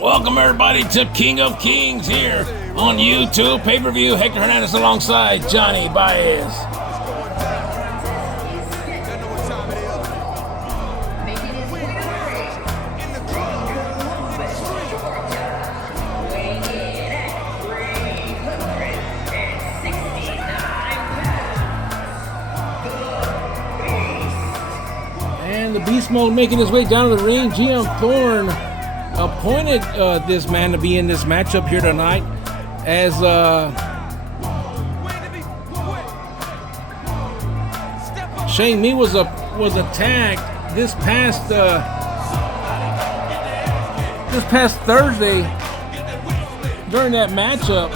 Welcome everybody to King of Kings here on YouTube, pay-per-view. Hector Hernandez alongside Johnny Baez. And the Beast Mode making his way down to the ring. GM Thorne appointed this man to be in this matchup here tonight, as Shane Me was attacked this past Thursday during that matchup,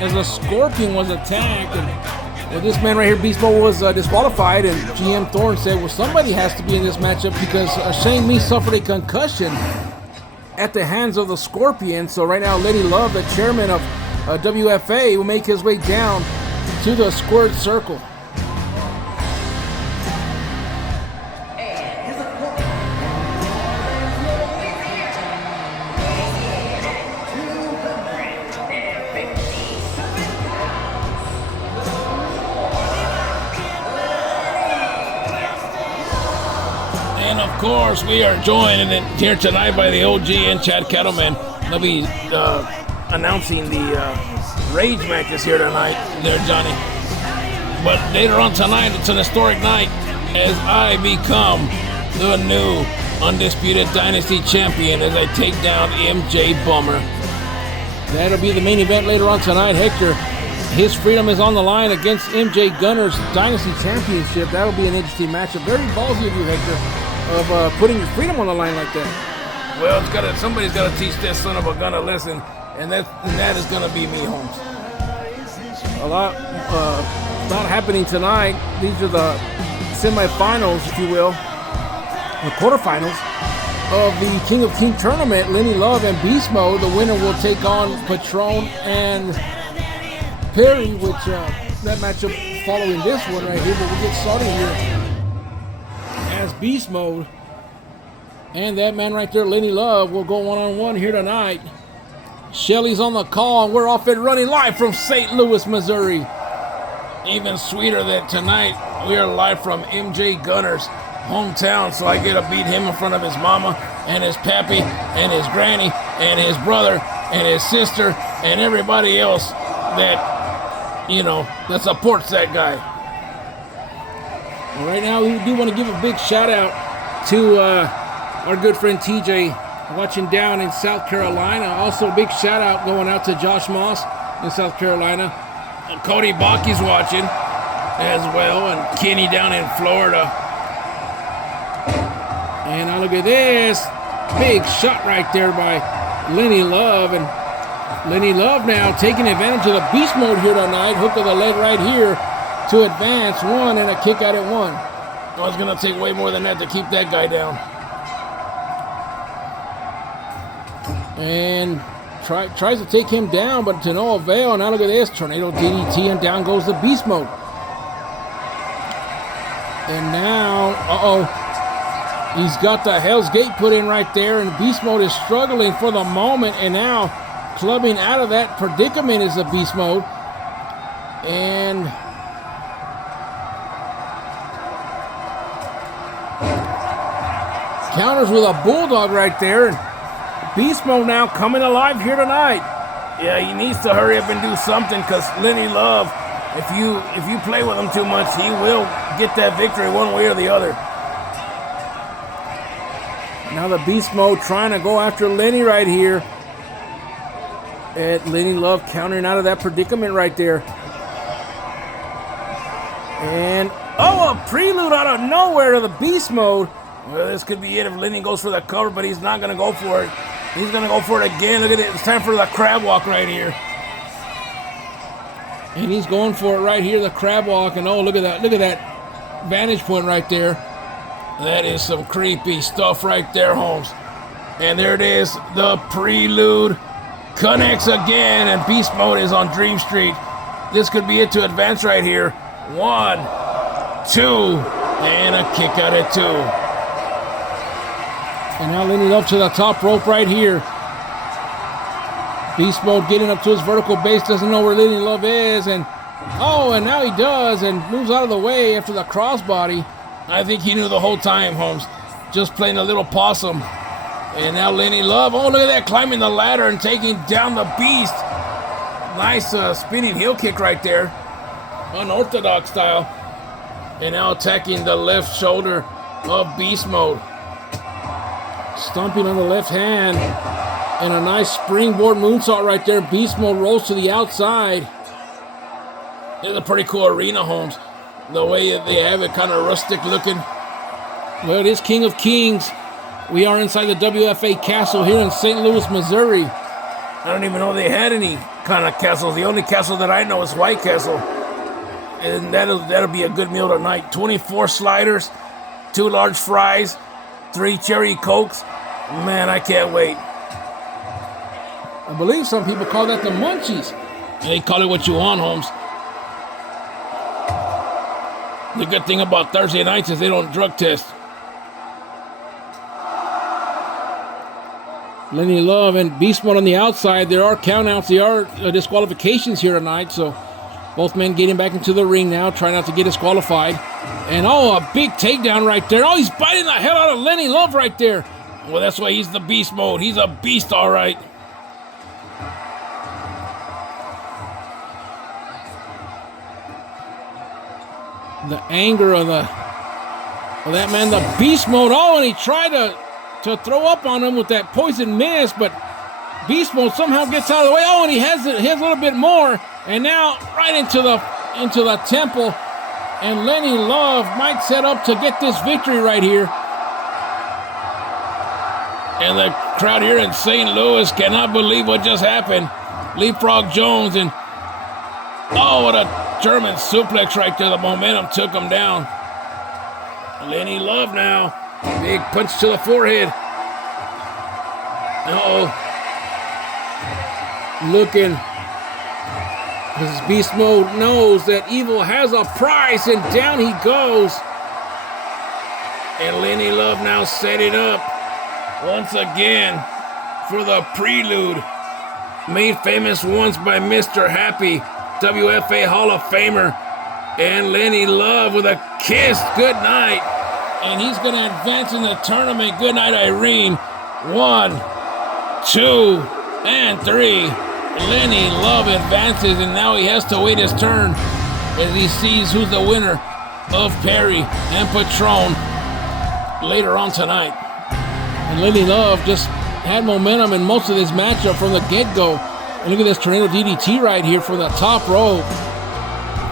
as a Scorpion was attacked, and this man right here, Beast Mode, was disqualified, and GM Thorne said, well, somebody has to be in this matchup because Shane Me suffered a concussion at the hands of the Scorpion. So right now, Lenny Love, the chairman of WFA, will make his way down to the squared circle. And of course, we are joined here tonight by the OG and Chad Kettleman. They'll be announcing the Rage matches here tonight, there, Johnny. But later on tonight, it's an historic night as I become the new Undisputed Dynasty Champion as I take down MJ Bummer. That'll be the main event later on tonight. Hector, his freedom is on the line against MJ Gunner's Dynasty Championship. That'll be an interesting matchup. Very ballsy of you, Hector, of putting your freedom on the line like that. Well, somebody's got to teach this son of a gun a lesson, and that is going to be me, Holmes. A lot happening tonight. These are the semifinals, if you will, the quarterfinals of the King of Kings tournament. Lenny Love and Beast Mode. The winner will take on Patron and Perry, which that matchup following this one right here. But we'll get started here as Beast Mode and that man right there, Lenny Love, will go one-on-one here tonight. Shelly's on the call, and we're off and running live from St. Louis, Missouri. Even sweeter that tonight we are live from MJ Gunner's hometown, so I get to beat him in front of his mama and his pappy and his granny and his brother and his sister and everybody else that, you know, that supports that guy. Right now, we do want to give a big shout out to our good friend TJ watching down in South Carolina. Also, a big shout out going out to Josh Moss in South Carolina. Cody Baki's watching as well, and Kenny down in Florida. And now look at this big shot right there by Lenny Love, and Lenny Love now taking advantage of the Beast Mode here tonight. Hook of the leg right here to advance one, and a kick out at one. Oh, it's going to take way more than that to keep that guy down. And tries to take him down, but to no avail. Now look at this, tornado DDT, and down goes the Beast Mode. And now, he's got the Hell's Gate put in right there, and Beast Mode is struggling for the moment, and now clubbing out of that predicament is the Beast Mode. And counters with a bulldog right there. Beast Mode now coming alive here tonight. Yeah, he needs to hurry up and do something, because Lenny Love, if you play with him too much, he will get that victory one way or the other. Now the Beast Mode trying to go after Lenny right here. And Lenny Love countering out of that predicament right there. And a prelude out of nowhere to the Beast Mode. Well, this could be it if Lenny goes for the cover, but he's not going to go for it. He's going to go for it again. Look at it. It's time for the crab walk right here. And he's going for it right here, the crab walk. And look at that. Look at that vantage point right there. That is some creepy stuff right there, Holmes. And there it is. The prelude connects again, and Beast Mode is on Dream Street. This could be it to advance right here. 1, 2, and a kick out at 2. And now Lenny Love to the top rope right here. Beast Mode getting up to his vertical base, doesn't know where Lenny Love is, and now he does, and moves out of the way after the crossbody. I think he knew the whole time, Holmes, just playing a little possum. And now Lenny Love, oh, look at that, climbing the ladder and taking down the Beast. Nice spinning heel kick right there, unorthodox style. And now attacking the left shoulder of Beast Mode. Stomping on the left hand, and a nice springboard moonsault right there. Beast Mode rolls to the outside. It's a pretty cool arena, Holmes. The way they have it, kind of rustic looking. Well, it is King of Kings. We are inside the WFA castle here in St. Louis, Missouri. I don't even know they had any kind of castles. The only castle that I know is White Castle. And that'll be a good meal tonight. 24 sliders, 2 large fries, 3 cherry cokes. Man, I can't wait. I believe some people call that the munchies. They call it what you want, Holmes. The good thing about Thursday nights is they don't drug test. Lenny Love and Beast Mode on the outside. There are countouts. There are disqualifications here tonight. So both men getting back into the ring now, trying not to get disqualified. And a big takedown right there. Oh, he's biting the hell out of Lenny Love right there. Well, that's why he's the Beast Mode. He's a beast, all right. The anger of that man, the Beast Mode. Oh, and he tried to throw up on him with that poison mist, but Beast Mode somehow gets out of the way. Oh, and he has a little bit more, and now right into the temple, and Lenny Love might set up to get this victory right here. And the crowd here in St. Louis cannot believe what just happened. Leapfrog Jones, and what a German suplex right there. The momentum took him down. Lenny Love now. Big punch to the forehead. Looking. Because Beast Mode knows that evil has a price, and down he goes. And Lenny Love now setting up once again for the prelude. Made famous once by Mr. Happy, WFA Hall of Famer. And Lenny Love with a kiss. Good night. And he's going to advance in the tournament. Good night, Irene. 1, 2, and 3. Lenny Love advances, and now he has to wait his turn as he sees who's the winner of Perry and Patron later on tonight. And Lenny Love just had momentum in most of this matchup from the get-go. And look at this tornado DDT right here from the top rope.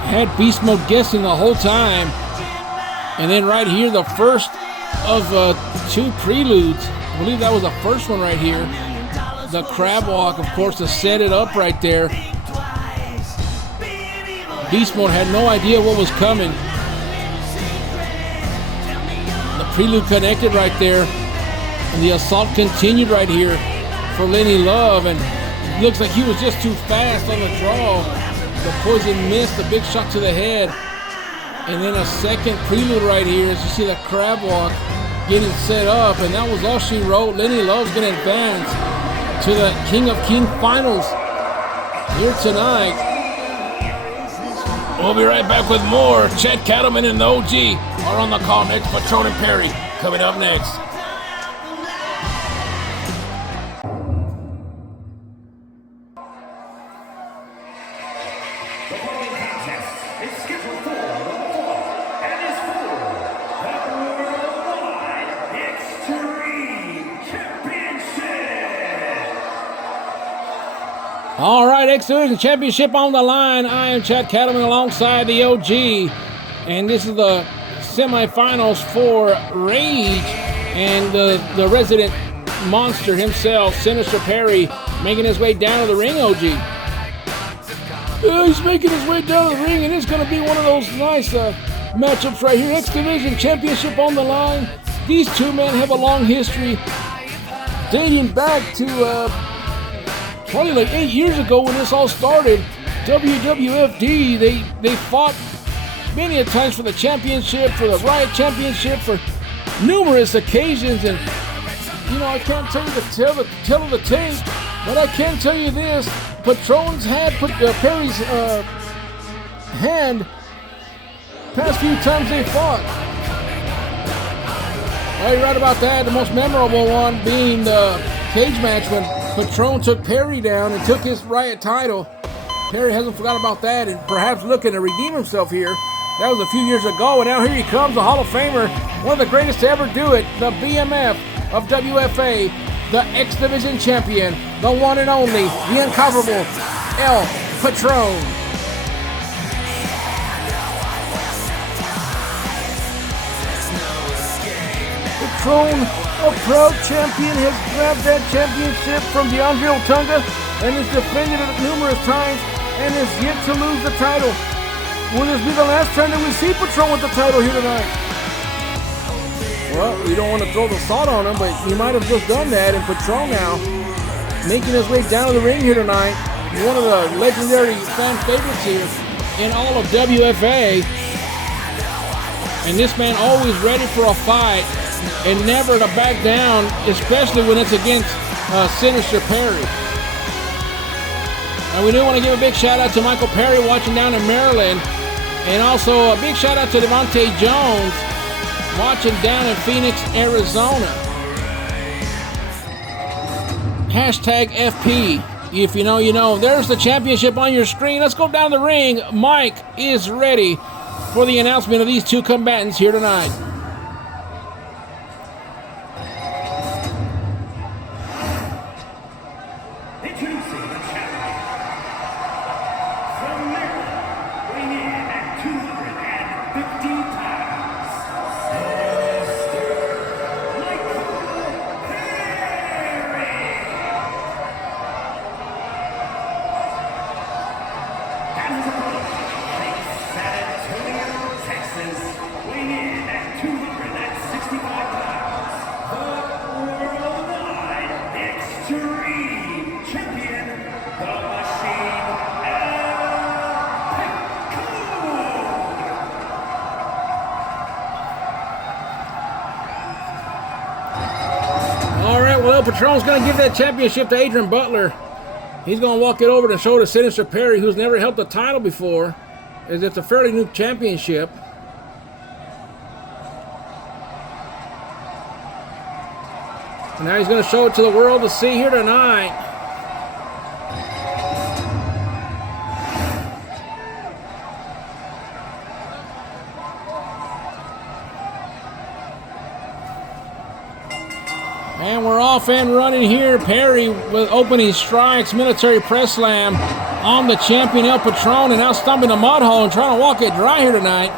Had Beast Mode guessing the whole time. And then right here, the first of 2 preludes. I believe that was the first one right here. The crab walk, of course, to set it up right there. Beast Mode had no idea what was coming. The prelude connected right there. And the assault continued right here for Lenny Love. And it looks like he was just too fast on the draw. The poison mist, the big shot to the head. And then a second prelude right here as you see the crab walk getting set up. And that was all she wrote. Lenny Love's going to advance to the King of Kings finals here tonight. We'll be right back with more. Chet Cattleman and the OG are on the call next. Patron and Perry coming up next. All right, X Division Championship on the line. I am Chad Cattleman alongside the OG. And this is the semifinals for Rage. And the resident monster himself, Sinister Perry, making his way down to the ring, OG. He's making his way down to the ring, and it's going to be one of those nice matchups right here. X Division Championship on the line. These two men have a long history dating back to... probably like 8 years ago when this all started. WWFD, they fought many a times for the championship, for the Riot Championship, for numerous occasions. And, I can't tell you the tape But I can tell you this, Patron's had Perry's hand past few times they fought. Well, you're right about that. The most memorable one being the cage match when Patron took Perry down and took his Riot title. Perry hasn't forgot about that and perhaps looking to redeem himself here. That was a few years ago, and now here he comes, the Hall of Famer, one of the greatest to ever do it, the BMF of WFA, the X Division champion, the one and only, the incomparable El Patron. Patron, a proud champion, has grabbed that championship from DeAndre Otunga and has defended it numerous times and has yet to lose the title. Will this be the last time that we see Patron with the title here tonight? Well, we don't want to throw the salt on him, but he might have just done that. And Patron now making his way down to the ring here tonight. One of the legendary fan favorites here in all of WFA. And this man always ready for a fight and never to back down, especially when it's against Sinister Perry. And we do want to give a big shout out to Michael Perry watching down in Maryland. And also a big shout out to Devontae Jones watching down in Phoenix, Arizona. Hashtag FP. If you know, you know. There's the championship on your screen. Let's go down the ring. Mike is ready for the announcement of these two combatants here tonight. Patron's going to give that championship to Adrian Butler. He's going to walk it over to show to Sinister Perry, who's never held the title before, as it's a fairly new championship. And now he's going to show it to the world to see here tonight. And we're off and running here. Perry with opening strikes, military press slam on the champion El Patron, and now stomping the mud hole and trying to walk it dry here tonight.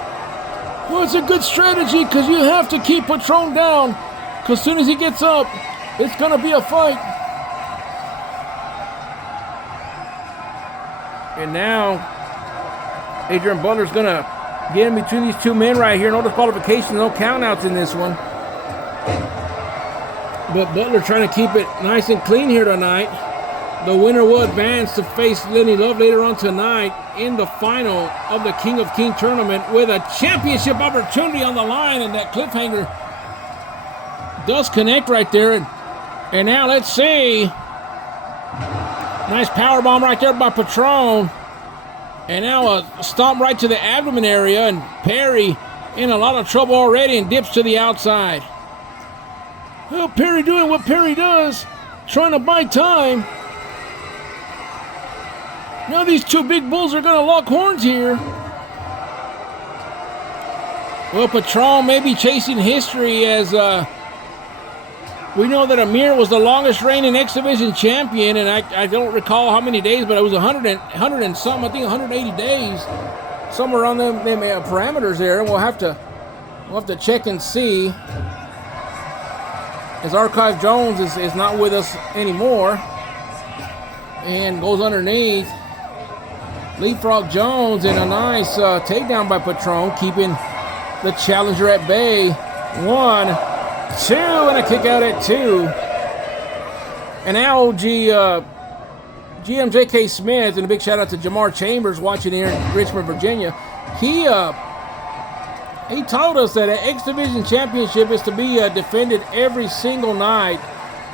Well, it's a good strategy because you have to keep Patron down, because as soon as he gets up, it's going to be a fight. And now Adrian Butler's going to get in between these two men right here. No disqualifications, no countouts in this one. But Butler trying to keep it nice and clean here tonight. The winner will advance to face Lenny Love later on tonight in the final of the King of Kings tournament with a championship opportunity on the line, and that cliffhanger does connect right there. And now let's see. Nice powerbomb right there by Patron. And now a stomp right to the abdomen area, and Perry in a lot of trouble already and dips to the outside. Well, Perry doing what Perry does, trying to buy time. Now these two big bulls are going to lock horns here. Well, Patron may be chasing history, as we know that Amir was the longest reigning X Division champion, and I don't recall how many days, but it was 100 and something, I think 180 days, somewhere on them parameters there, and we'll have to check and see. As Archive Jones is not with us anymore, and goes underneath. Leapfrog Jones, and a nice takedown by Patron, keeping the challenger at bay. 1, 2, and a kick out at 2. And now GM J.K. Smith, and a big shout out to Jamar Chambers watching here in Richmond, Virginia. He told us that an X Division championship is to be defended every single night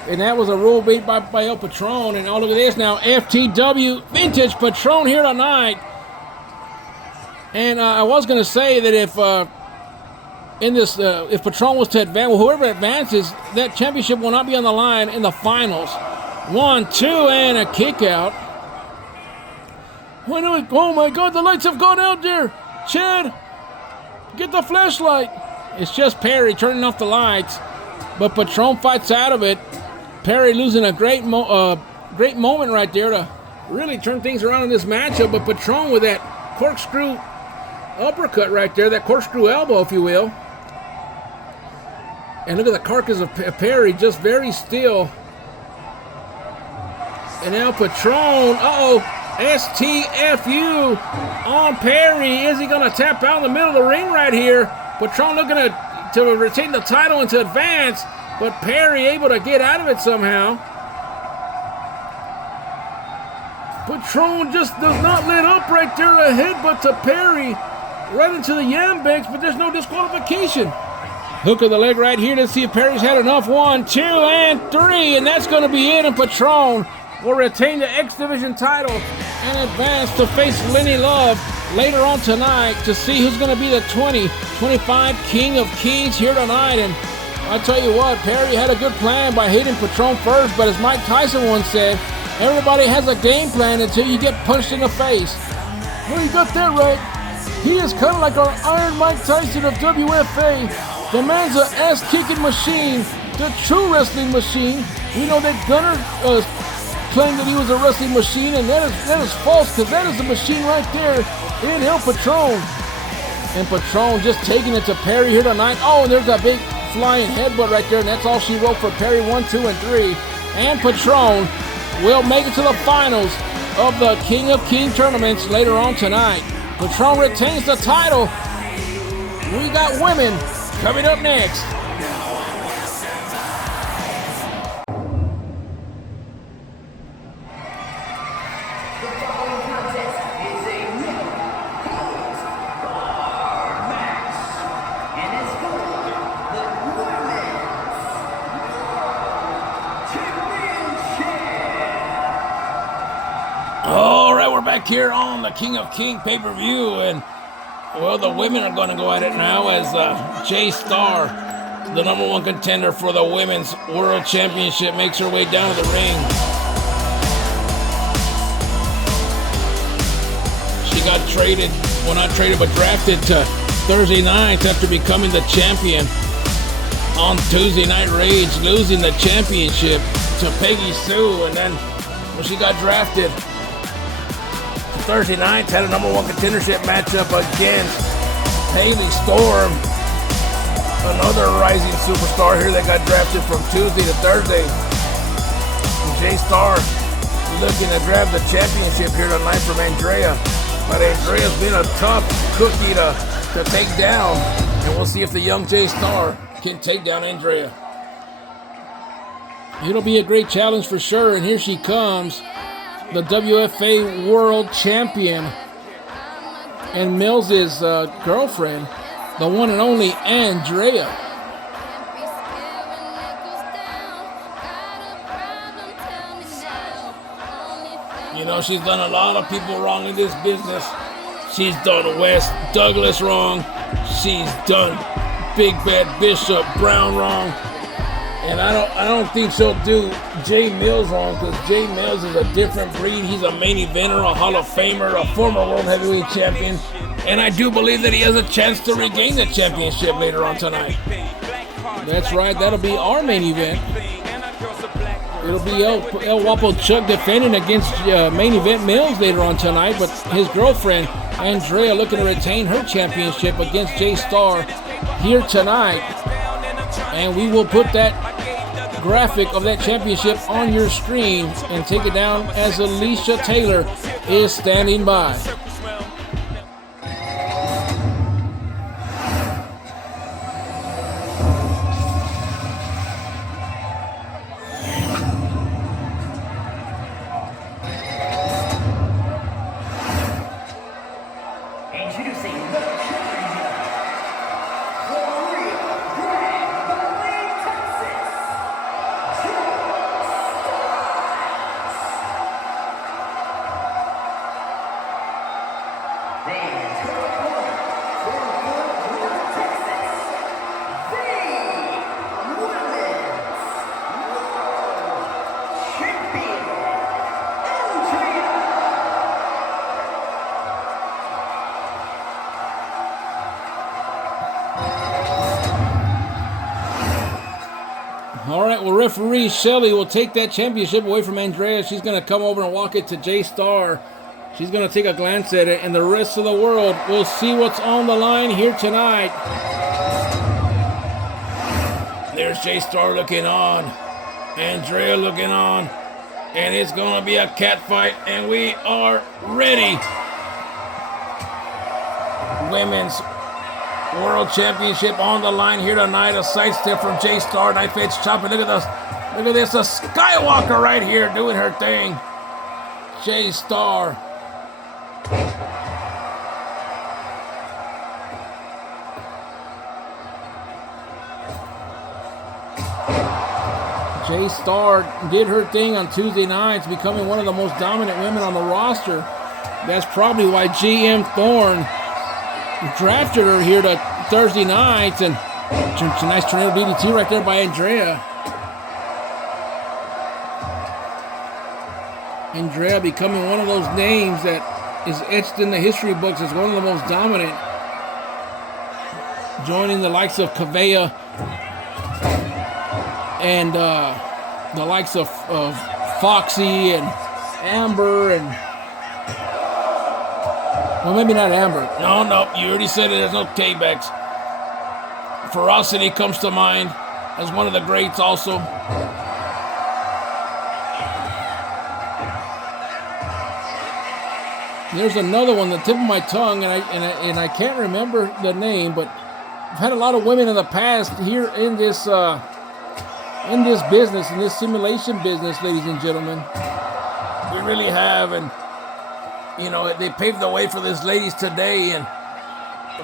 And that was a rule beat by El Patron. And oh, look at this now. FTW Vintage Patron here tonight. And I was going to say that if Patron was to advance, well, whoever advances, that championship will not be on the line in the finals. 1, 2, and a kick out. Oh my God, the lights have gone out there. Chad, get the flashlight. It's just Perry turning off the lights. But Patron fights out of it. Perry losing a great moment right there to really turn things around in this matchup. But Patron with that corkscrew uppercut right there, that corkscrew elbow, if you will. And look at the carcass of Perry, just very still. And now Patron, STFU on Perry. Is he going to tap out in the middle of the ring right here? Patron looking to retain the title and to advance, but Perry able to get out of it somehow. Patron just does not let up right there. A headbutt to Perry right into the yam banks, but there's no disqualification. Hook of the leg right here. Let's see if Perry's had enough. 1, 2, and 3, and that's going to be it. And Patron will retain the X Division title and advance to face Lenny Love later on tonight to see who's going to be the 2025 King of Kings here tonight. And I tell you what, Perry had a good plan by hitting Patron first, but as Mike Tyson once said, everybody has a game plan until you get punched in the face. Well, you got that right. He is kind of like our Iron Mike Tyson of WFA. The man's an ass-kicking machine, the true wrestling machine. We know that Gunner claimed that he was a wrestling machine, and that is false, because that is the machine right there in El Patron. And Patron just taking it to Perry here tonight. Oh, and there's that big flying headbutt right there, and that's all she wrote for Perry. 1, 2, and 3. And Patron will make it to the finals of the King of Kings tournaments later on tonight. Patron retains the title. We got women coming up next. All right, we're back here on the King of Kings pay-per-view, and well, the women are going to go at it now as Jay Starr, the #1 contender for the Women's World Championship, makes her way down to the ring. She got traded, well not traded, but drafted to Thursday night after becoming the champion on Tuesday Night Rage, losing the championship to Peggy Sue, and then when she got drafted Thursday night, had a #1 contendership matchup against Haley Storm, another rising superstar here that got drafted from Tuesday to Thursday. And Jay Starr looking to grab the championship here tonight from Andrea. But Andrea's been a tough cookie to take down. And we'll see if the young Jay Starr can take down Andrea. It'll be a great challenge for sure. And here she comes, the WFA World Champion and Mills' girlfriend, the one and only Andrea. You know, she's done a lot of people wrong in this business. She's done Wes Douglas wrong. She's done Big Bad Bishop Brown wrong. And I don't think she'll do Jay Mills wrong, because Jay Mills is a different breed. He's a main eventer, a Hall of Famer, a former World Heavyweight Champion. And I do believe that he has a chance to regain the championship later on tonight. That's right, that'll be our main event. It'll be El Wapo Chuck defending against main event Mills later on tonight, but his girlfriend, Andrea, looking to retain her championship against Jay Starr here tonight. And we will put that graphic of that championship on your screen and take it down as Alicia Taylor is standing by. All right, well, referee Shelley will take that championship away from Andrea. She's going to come over and walk it to J-Star. She's going to take a glance at it, and the rest of the world will see what's on the line here tonight. There's J-Star looking on. Andrea looking on. And it's going to be a cat fight, and we are ready. Women's World Championship on the line here tonight. A sidestep from J-Star. Knife edge chopping. Look at this. Look at this. A Skywalker right here doing her thing. J-Star. J-Star did her thing on Tuesday nights, becoming one of the most dominant women on the roster. That's probably why GM Thorne drafted her here to Thursday nights, and it's a nice tornado DDT right there by Andrea. Andrea becoming one of those names that is etched in the history books as one of the most dominant, joining the likes of Kavea and the likes of Foxy and Amber and, well, maybe not Amber. No, you already said it. There's no K-backs. Ferocity comes to mind as one of the greats also. There's another one, the tip of my tongue, and I can't remember the name, but I've had a lot of women in the past here in this business, in this simulation business, ladies and gentlemen. We really have, and you know, they paved the way for these ladies today. And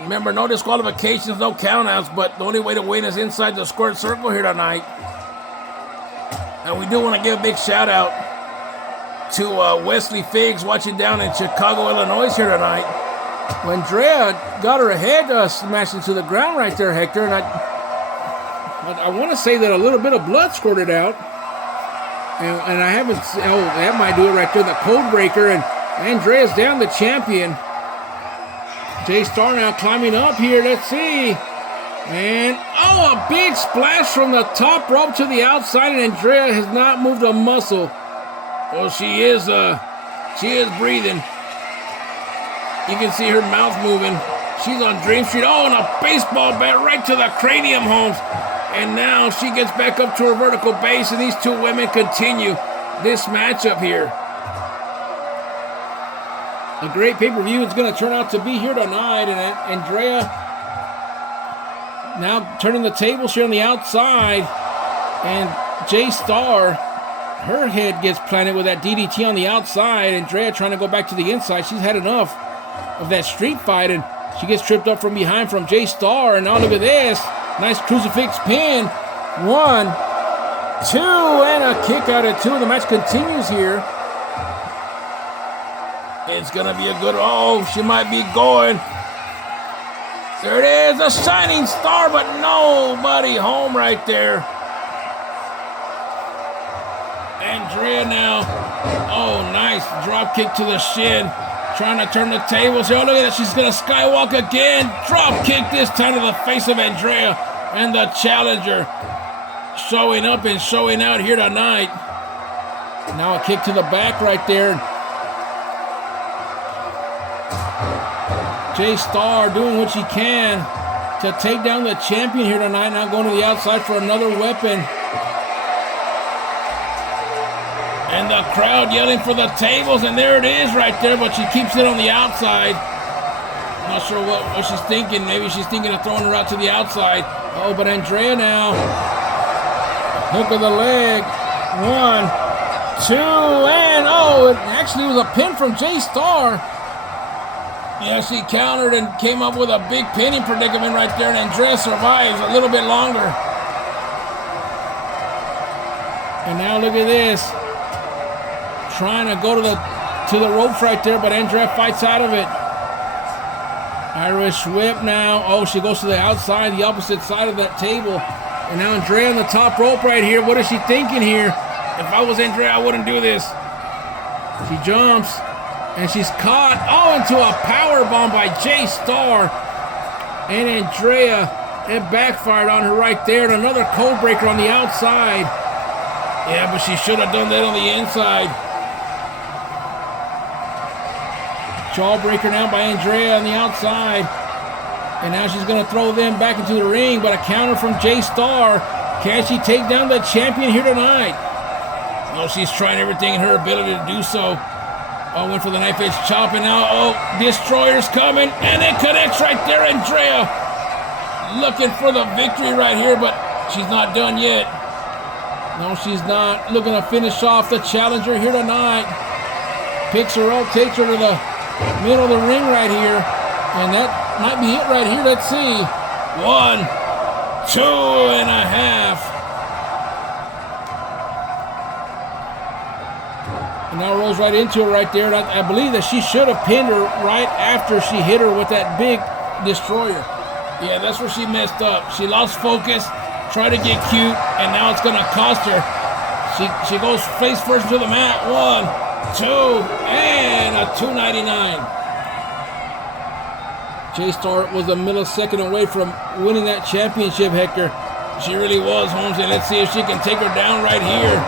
remember, no disqualifications, no countouts, but the only way to win is inside the squared circle here tonight. And we do want to give a big shout out to Wesley Figs watching down in Chicago, Illinois here tonight. When Andrea got her head smashed into the ground right there, Hector, and I want to say that a little bit of blood squirted out. And I haven't, that might do it right there, the code breaker, and Andrea's down the champion. J-Star now climbing up here, let's see. And, a big splash from the top rope to the outside, and Andrea has not moved a muscle. Well, she is breathing. You can see her mouth moving. She's on Dream Street. And a baseball bat right to the cranium, Holmes. And now she gets back up to her vertical base, and these two women continue this matchup here. A great pay-per-view it's going to turn out to be here tonight, and Andrea now turning the tables here on the outside, and J-Star, her head gets planted with that DDT on the outside. Andrea trying to go back to the inside. She's had enough of that street fight, and she gets tripped up from behind from J-Star, and now look at this. Nice crucifix pin. 1, 2, and a kick out at 2. The match continues here. It's going to be a good, she might be going. There it is, a shining star, but nobody home right there. Andrea now, nice drop kick to the shin. Trying to turn the tables here. Look at that. She's going to skywalk again. Drop kick this time to the face of Andrea. And the challenger showing up and showing out here tonight. Now a kick to the back right there. J-Star doing what she can to take down the champion here tonight. Now going to the outside for another weapon. And the crowd yelling for the tables, and there it is right there, but she keeps it on the outside. Not sure what she's thinking. Maybe she's thinking of throwing her out to the outside. But Andrea now. Hook of the leg. 1, 2, and it actually was a pin from J-Star. Yeah, she countered and came up with a big pinning predicament right there, and Andrea survives a little bit longer. And now look at this. Trying to go to the ropes right there, but Andrea fights out of it. Irish whip now. She goes to the outside, the opposite side of that table. And now Andrea on the top rope right here. What is she thinking here? If I was Andrea, I wouldn't do this. She jumps, and she's caught. Into a power bomb by J-Star. And Andrea It backfired on her right there. And another code breaker on the outside. Yeah, but she should have done that on the inside. Jawbreaker now by Andrea on the outside. And now she's going to throw them back into the ring. But a counter from J-Star. Can she take down the champion here tonight? Oh, she's trying everything in her ability to do so. Oh, went for the knife edge chop, and now, oh, Destroyer's coming, and it connects right there. Andrea looking for the victory right here, but she's not done yet. No, she's not. Looking to finish off the challenger here tonight. Picks her up, takes her to the middle of the ring right here, and that might be it right here. Let's see. 1, 2.5. And now rolls right into her right there. And I believe that she should have pinned her right after she hit her with that big destroyer. Yeah, that's where she messed up. She lost focus, tried to get cute, and now it's going to cost her. She goes face first to the mat. 1, 2, and a 299. J-Star was a millisecond away from winning that championship, Hector. She really was, Holmes, and let's see if she can take her down right here.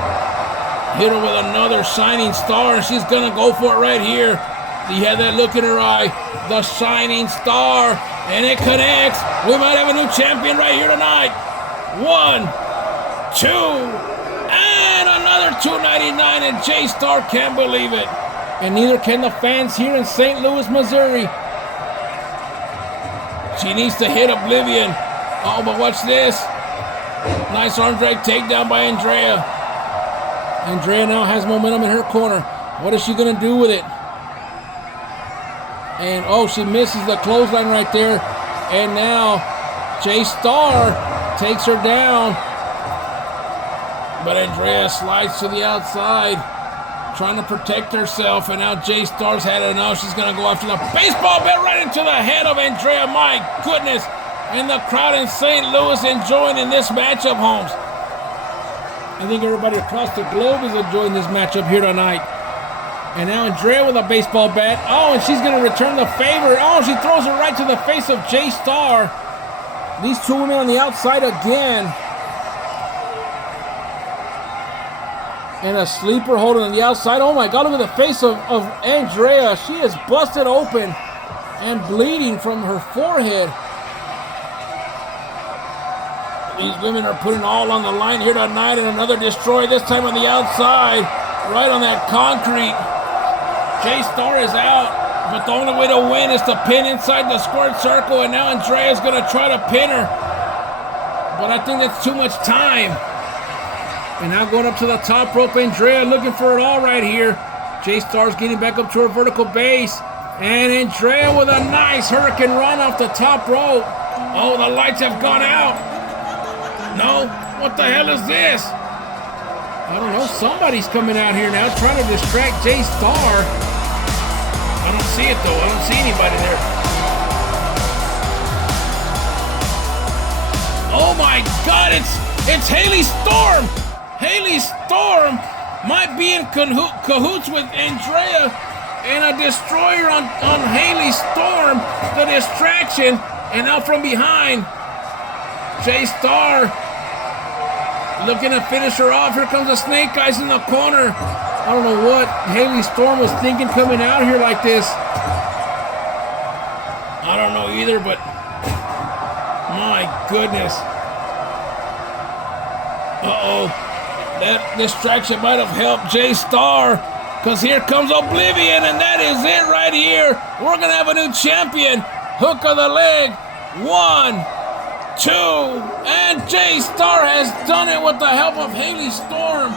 Hit her with another shining star, and she's gonna go for it right here. You had that look in her eye, the shining star, and it connects. We might have a new champion right here tonight. 1, 2, and another 299, and J-Star can't believe it. And neither can the fans here in St. Louis, Missouri. She needs to hit Oblivion. Oh, but watch this. Nice arm drag takedown by Andrea. Andrea now has momentum in her corner. What is she going to do with it? And, oh, she misses the clothesline right there. And now J-Star takes her down. But Andrea slides to the outside, trying to protect herself. And now J-Star's had it. Now she's going to go after the baseball bat right into the head of Andrea. My goodness. And the crowd in St. Louis enjoying in this matchup, Holmes. I think everybody across the globe is enjoying this matchup here tonight. And now Andrea with a baseball bat. Oh, and she's going to return the favor. Oh, she throws it right to the face of J-Star. These two women on the outside again. And a sleeper hold on the outside. Oh my God, look at the face of Andrea. She is busted open and bleeding from her forehead. These women are putting all on the line here tonight, and another destroy, this time on the outside, right on that concrete. J-Star is out, but the only way to win is to pin inside the squared circle, and now Andrea's going to try to pin her. But I think that's too much time. And now going up to the top rope, Andrea looking for it all right here. J-Star's getting back up to her vertical base. And Andrea with a nice hurricane run off the top rope. Oh, the lights have gone out. No, what the hell is this? I don't know, somebody's coming out here now trying to distract J-Star. I don't see it though, I don't see anybody there. Oh my God, it's Haley Storm! Haley Storm might be in cahoots with Andrea, and a destroyer on Haley Storm, the distraction, and now from behind, J-Star looking to finish her off. Here comes the Snake Eyes in the corner. I don't know what Haley Storm was thinking coming out here like this. I don't know either, but my goodness. Uh-oh. That distraction might have helped J-Star, because here comes Oblivion, and that is it right here. We're going to have a new champion. Hook of the leg. 1, 2, and J-Star has done it with the help of Haley Storm.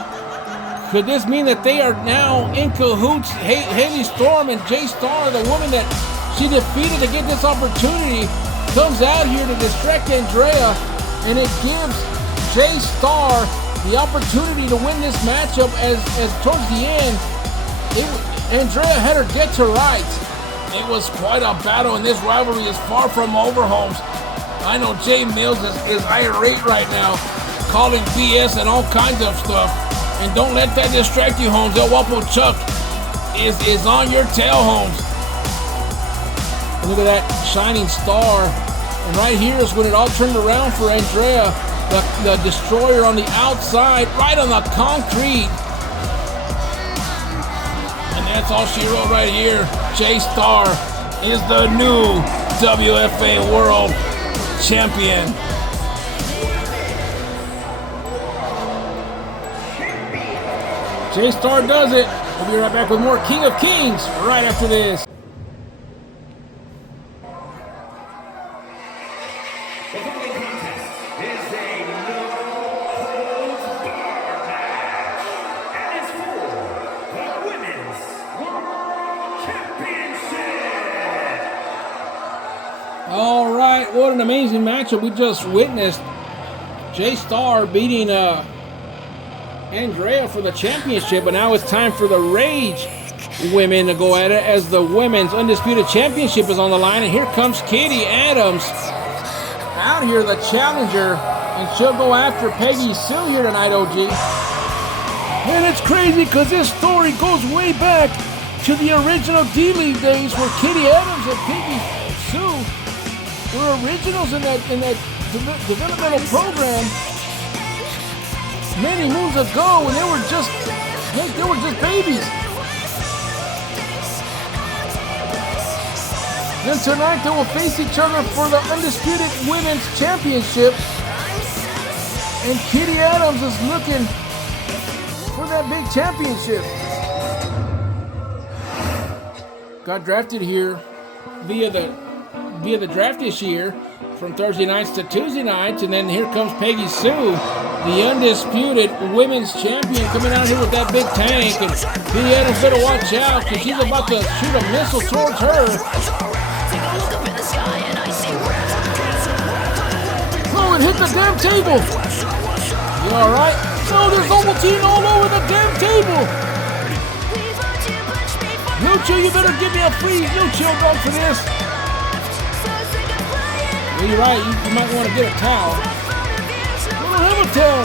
Could this mean that they are now in cahoots? Haley Storm and J-Star, the woman that she defeated to get this opportunity, comes out here to distract Andrea, and it gives J-Star the opportunity to win this matchup as towards the end, Andrea had her get to rights. It was quite a battle, and this rivalry is far from over, Holmes. I know Jay Mills is irate right now, calling BS and all kinds of stuff. And don't let that distract you, Holmes. El Wapo Chuck is on your tail, Holmes. Look at that shining star And right here is when it all turned around for Andrea. The destroyer on the outside, right on the concrete. And that's all she wrote right here. J-Star is the new WFA World Champion. J-Star does it. We'll be right back with more King of Kings right after this. All right, what an amazing matchup we just witnessed. J-Star beating Andrea for the championship, but now it's time for the Rage women to go at it as the women's undisputed championship is on the line. And here comes Katie Adams out here, the challenger, and she'll go after Peggy Sue here tonight, OG. And it's crazy because this story goes way back to the original D-League days where Katie Adams and Peggy Sue were originals in that developmental program many moons ago when they were just babies. Then tonight they will face each other for the undisputed women's championship, and Katie Adams is looking for that big championship. Got drafted here via the draft this year from Thursday nights to Tuesday nights, and then here comes Peggy Sue, the undisputed women's champion, coming out here with that big tank, and Katie Adams better watch out because she's about to shoot a missile towards her. Oh, it hit the damn table. You all right? No, there's Ovaltine all over the damn table. Lucio, you better give me a free Lucio dog for this. Well, you're right. You might want to get a towel. We don't have a towel.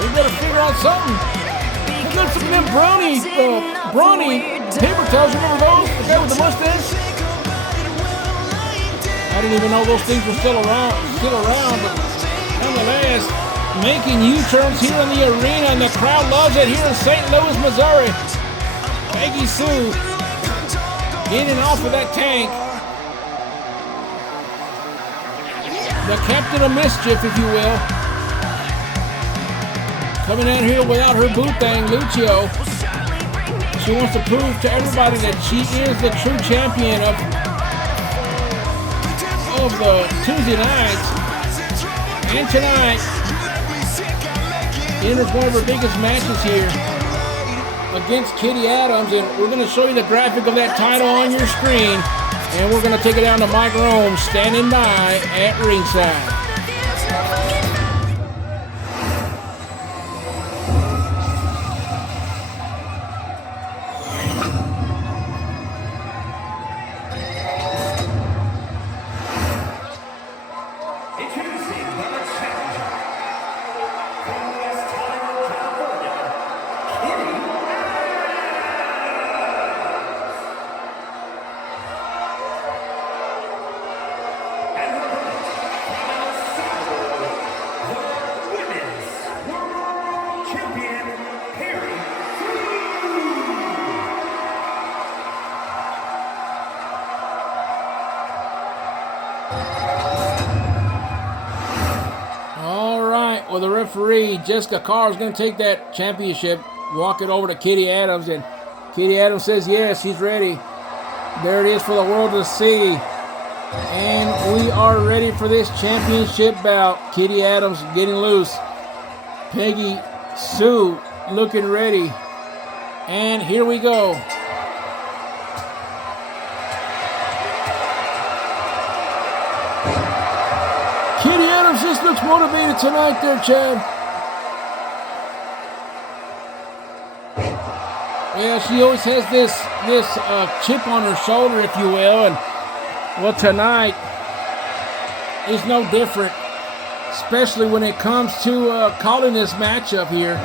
We better figure out something. We got some of them brawny paper towels. Remember those? The guy with the mustache? I didn't even know those things were still around. But nonetheless, making U-turns here in the arena, and the crowd loves it here in St. Louis, Missouri. Peggy Sue getting off of that tank. The captain of mischief, if you will. Coming out here without her boot thing, Lucio. She wants to prove to everybody that she is the true champion of the Tuesday nights. And tonight, enters one of her biggest matches here against Katie Adams. And we're going to show you the graphic of that title on your screen. And we're going to take it down to Mike Rome, standing by at ringside. Well, the referee, Jessica Carr, is going to take that championship, walk it over to Katie Adams, and Katie Adams says, yes, she's ready. There it is for the world to see. And we are ready for this championship bout. Katie Adams getting loose. Peggy Sue looking ready. And here we go. Katie Adams just looks motivated tonight there, Chad. Yeah, she always has this chip on her shoulder, if you will, and well, tonight is no different, especially when it comes to calling this matchup here.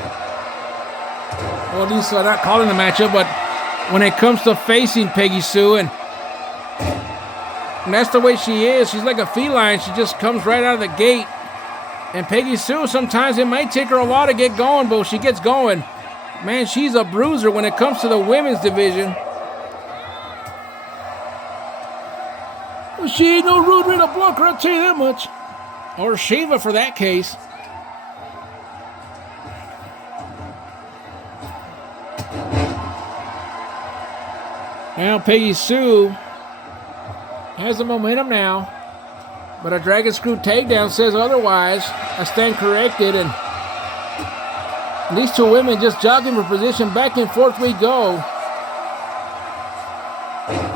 Well, at least not calling the matchup, but when it comes to facing Peggy Sue, and And that's the way she is. She's like a feline. She just comes right out of the gate. And Peggy Sue, sometimes it might take her a while to get going, but she gets going. Man, she's a bruiser when it comes to the women's division. Well, she ain't no Rude Rita blocker, I'll tell you that much. Or Shiva for that case. Now Peggy Sue has the momentum now, but a Dragon Screw takedown says otherwise. I stand corrected, and these two women just jogging for position. Back and forth we go.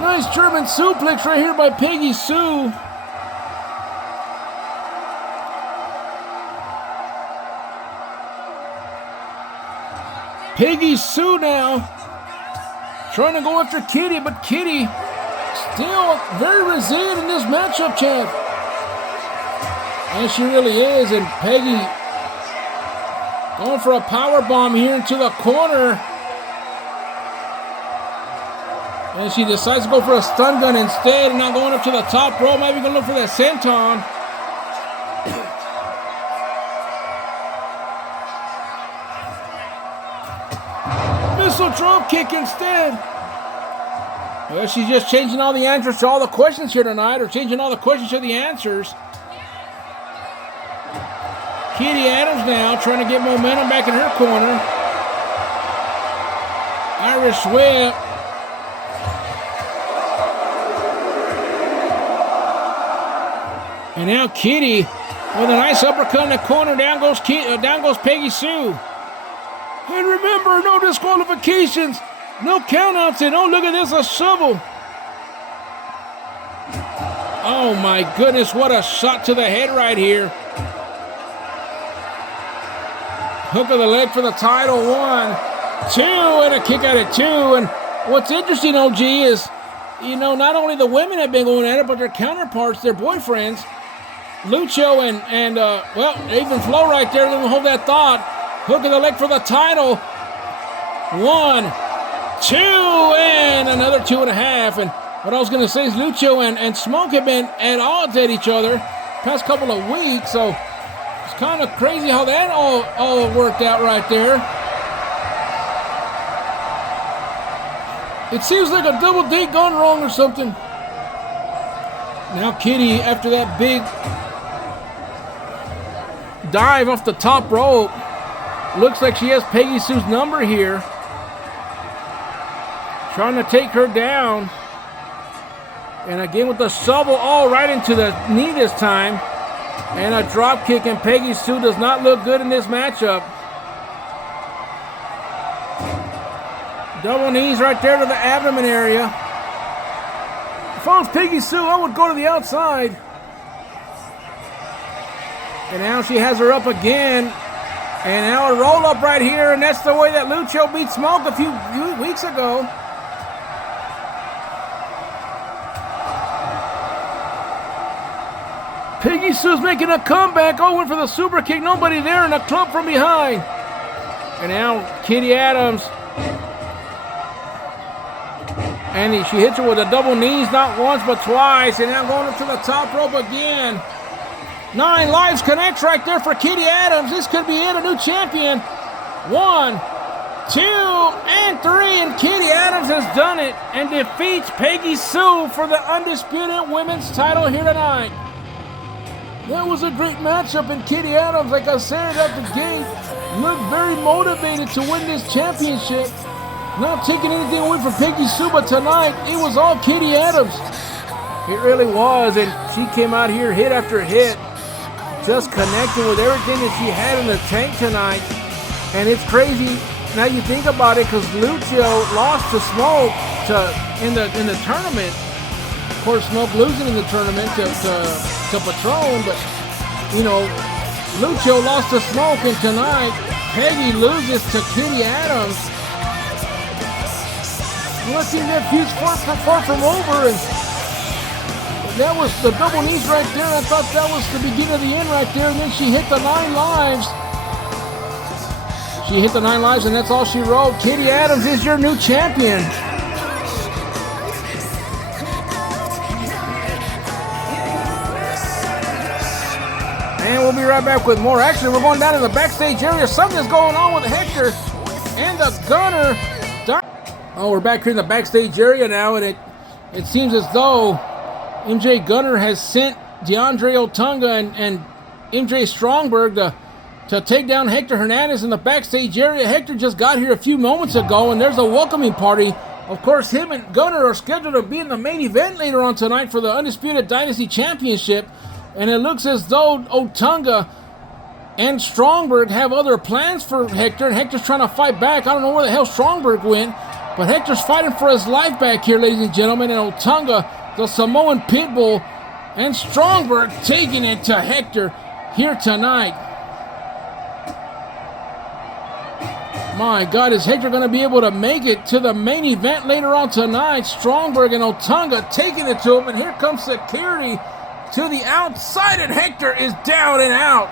Nice German suplex right here by Peggy Sue. Peggy Sue now trying to go after Kitty, but Kitty still very resilient in this matchup, champ. And she really is. And Peggy going for a power bomb here into the corner. And she decides to go for a stun gun instead and not going up to the top rope. Maybe going to look for that senton. Missile drop kick instead. Well, she's just changing all the answers to all the questions here tonight, or changing all the questions to the answers. Kitty Adams now trying to get momentum back in her corner. Irish whip. And now Kitty with a nice uppercut in the corner. Down goes Peggy Sue. And remember, no disqualifications, no countouts, and oh, look at this, a shovel. Oh my goodness, what a shot to the head right here. Hook of the leg for the title, 1, 2, and a kick out at 2. And what's interesting, OG, is, you know, not only the women have been going at it, but their counterparts, their boyfriends, Lucho and well, even Flo right there. Let me hold that thought. Hook of the leg for the title. 1, 2, and another 2.5. And what I was going to say is Lucho and Smoke have been at odds at each other past couple of weeks. So it's kind of crazy how that all worked out right there. It seems like a double date gone wrong or something. Now Kitty, after that big dive off the top rope, looks like she has Peggy Sue's number here. Trying to take her down. And again with the shovel, all right into the knee this time. And a drop kick, and Peggy Sue does not look good in this matchup. Double knees right there to the abdomen area. If I was Peggy Sue, I would go to the outside. And now she has her up again. And now a roll up right here, and that's the way that Lucho beat Smoke a few weeks ago. Peggy Sue's making a comeback. Oh, went for the super kick. Nobody there, and a clump from behind. And now Kitty Adams. And she hits her with a double knees, not once but twice. And now going up to the top rope again. 9 lives connects right there for Kitty Adams. This could be it, a new champion. 1, 2, and 3. And Kitty Adams has done it and defeats Peggy Sue for the undisputed women's title here tonight. That was a great matchup, and Kitty Adams, like I said at the gate, looked very motivated to win this championship. Not taking anything away from Peggy Sue, but tonight it was all Kitty Adams. It really was, and she came out here hit after hit, just connecting with everything that she had in the tank tonight. And it's crazy now you think about it, because Lucio lost to Smoke in the tournament. Of course, Smoke losing in the tournament to Patron, but you know, Lucio lost to Smoke, and tonight Peggy loses to Kitty Adams. Let's see that feud's far from over, and that was the double knees right there. I thought that was the beginning of the end right there, and then she hit the 9 lives. She hit the 9 lives, and that's all she wrote. Kitty Adams is your new champion. And we'll be right back with more. Actually, we're going down in the backstage area. Something's going on with Hector and the Gunner. Oh, we're back here in the backstage area now, and it seems as though MJ Gunner has sent DeAndre Otunga and MJ Strongberg to take down Hector Hernandez in the backstage area. Hector just got here a few moments ago, and there's a welcoming party. Of course, him and Gunner are scheduled to be in the main event later on tonight for the Undisputed Dynasty Championship. And it looks as though Otunga and Strongberg have other plans for Hector. And Hector's trying to fight back. I don't know where the hell Strongberg went, but Hector's fighting for his life back here, ladies and gentlemen. And Otunga, the Samoan Pitbull, and Strongberg taking it to Hector here tonight. My God, is Hector going to be able to make it to the main event later on tonight? Strongberg and Otunga taking it to him, and here comes security to the outside, and Hector is down and out.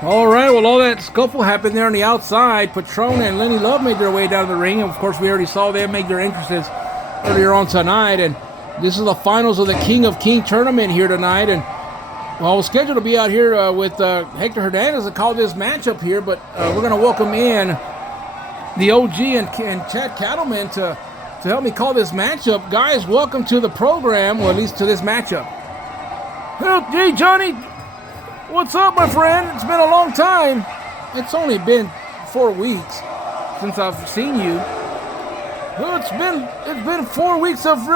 All right, well, all that scuffle happened there on the outside. Patron and Lenny Love made their way down the ring. Of course, we already saw them make their entrances earlier on tonight, and this is the finals of the King of Kings tournament here tonight. And well, we're scheduled to be out here with Hector Hernandez to call this matchup here, but we're going to welcome in the OG and Chad Cattleman to help me call this matchup. Guys, welcome to the program, or at least to this matchup. Hey, Johnny, what's up, my friend? It's been a long time. It's only been 4 weeks since I've seen you. Well, it's been 4 weeks of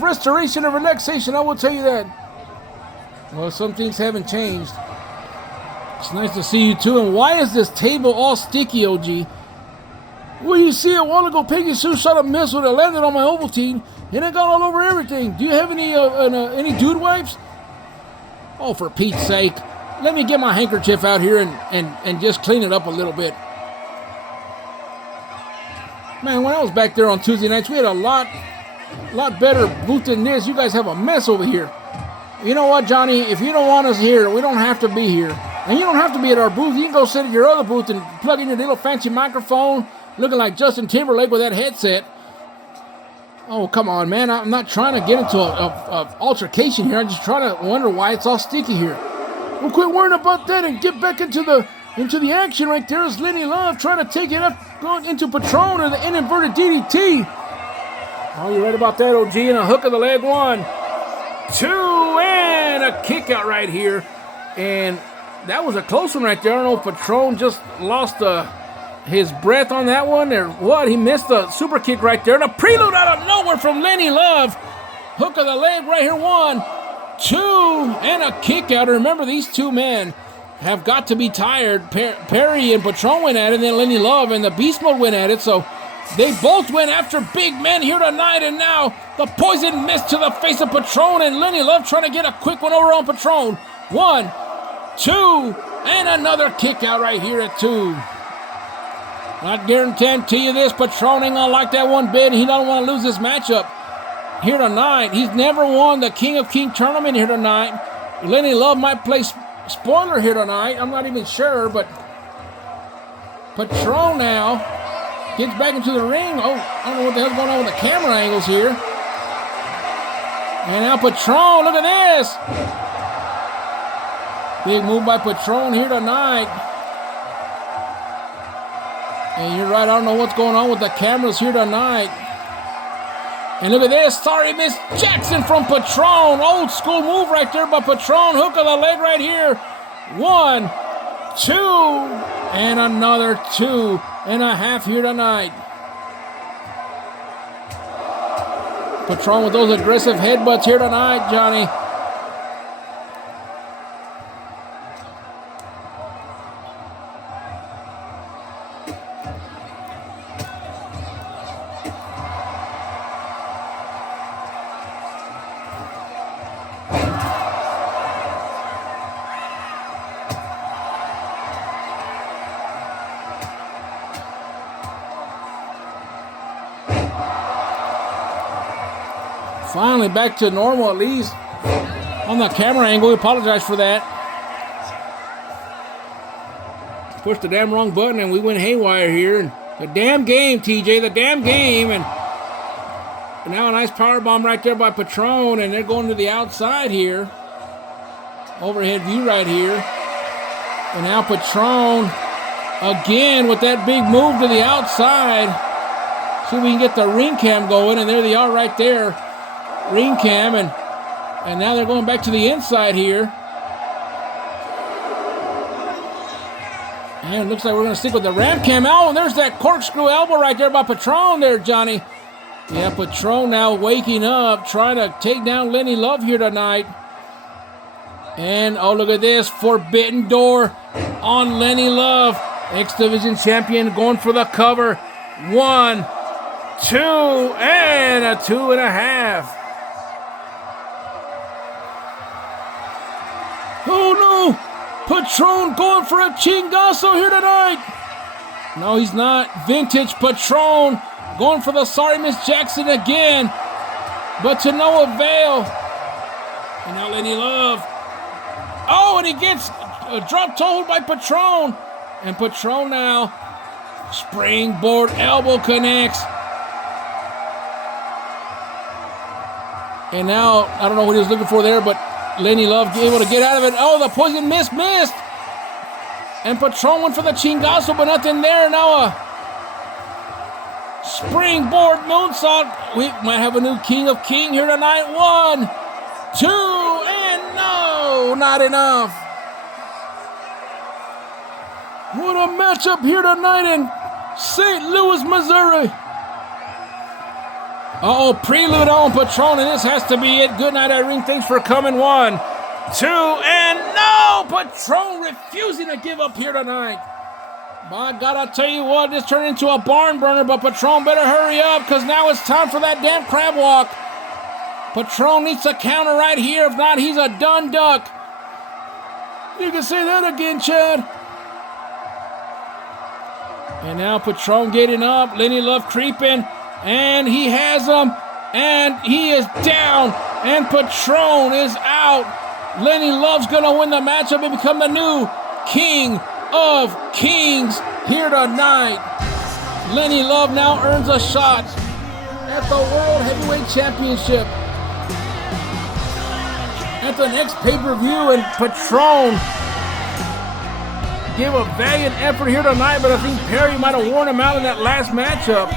restoration and relaxation, I will tell you that. Well, some things haven't changed. It's nice to see you too. And why is this table all sticky, OG? Well, you see, a while ago, Peggy Sue shot a missile that landed on my Ovaltine, and it got all over everything. Do you have any dude wipes? Oh, for Pete's sake. Let me get my handkerchief out here and just clean it up a little bit. Man, when I was back there on Tuesday nights, we had a lot better booth than this. You guys have a mess over here. You know what, Johnny? If you don't want us here, we don't have to be here. And you don't have to be at our booth. You can go sit at your other booth and plug in your little fancy microphone, looking like Justin Timberlake with that headset. Oh, come on, man. I'm not trying to get into a altercation here. I'm just trying to wonder why it's all sticky here. Well, quit worrying about that and get back into the action right there. Is Lenny Love trying to take it up, going into Patron or the inverted DDT. Oh, you right about that, OG, and a hook of the leg. 1, 2, and a kick out right here. And that was a close one right there. I don't know if Patron just lost his breath on that one or what. He missed a super kick right there. And a prelude out of nowhere from Lenny Love. Hook of the leg right here. 1, 2, and a kick out. Remember, these two men have got to be tired. Perry and Patron went at it, and then Lenny Love and the Beast Mode went at it. So they both went after big men here tonight, and now the poison mist to the face of Patron, and Lenny Love trying to get a quick one over on Patron. 1, 2, and another kick out right here at 2. Not guaranteeing you this, Patron ain't gonna like that one bit. He don't want to lose this matchup here tonight. He's never won the King of Kings tournament here tonight. Lenny Love might play spoiler here tonight. I'm not even sure, but Patron now gets back into the ring. Oh, I don't know what the hell's going on with the camera angles here. And now Patron, look at this. Big move by Patron here tonight. And you're right, I don't know what's going on with the cameras here tonight. And look at this. Sorry, Miss Jackson from Patron. Old school move right there by Patron. Hook of the leg right here. 1, 2, and another 2.5 here tonight. Patron with those aggressive headbutts here tonight, Johnny. Finally back to normal, at least on the camera angle. We apologize for that. Pushed the damn wrong button and we went haywire here. And the damn game, TJ, the damn game. And Now a nice power bomb right there by Patron, and they're going to the outside here. Overhead view right here. And now Patron again with that big move to the outside. See if we can get the ring cam going, and there they are right there. Ring cam, and now they're going back to the inside here. And it looks like we're going to stick with the ram cam. Oh, and there's that corkscrew elbow right there by Patron there, Johnny. Yeah, Patron now waking up, trying to take down Lenny Love here tonight. And, oh, look at this. Forbidden Door on Lenny Love. X Division champion going for the cover. 1, 2, and a 2.5. Oh, no. Patron going for a chingazo here tonight. No, he's not. Vintage Patron going for the Sorry Miss Jackson again. But to no avail. And now Lenny Love. Oh, and he gets a drop toe hold by Patron. And Patron now. Springboard elbow connects. And now, I don't know what he was looking for there, but Lenny Love able to get out of it. Oh, the poison missed. And Patron went for the chingazo, but nothing there. Now a springboard moonsault. We might have a new King of Kings here tonight. 1, 2, and no, not enough. What a matchup here tonight in St. Louis, Missouri. Uh-oh, prelude on Patron, and this has to be it. Good night, Irene. Thanks for coming. 1, 2, and no! Patron refusing to give up here tonight. My God, I tell you what, this turned into a barn burner, but Patron better hurry up, because now it's time for that damn crab walk. Patron needs a counter right here. If not, he's a done duck. You can say that again, Chad. And now Patron getting up. Lenny Love creeping. And he has him. And he is down. And Patron is out. Lenny Love's going to win the matchup and become the new King of Kings here tonight. Lenny Love now earns a shot at the World Heavyweight Championship at the next pay-per-view, and Patron gave a valiant effort here tonight, but I think Perry might have worn him out in that last matchup.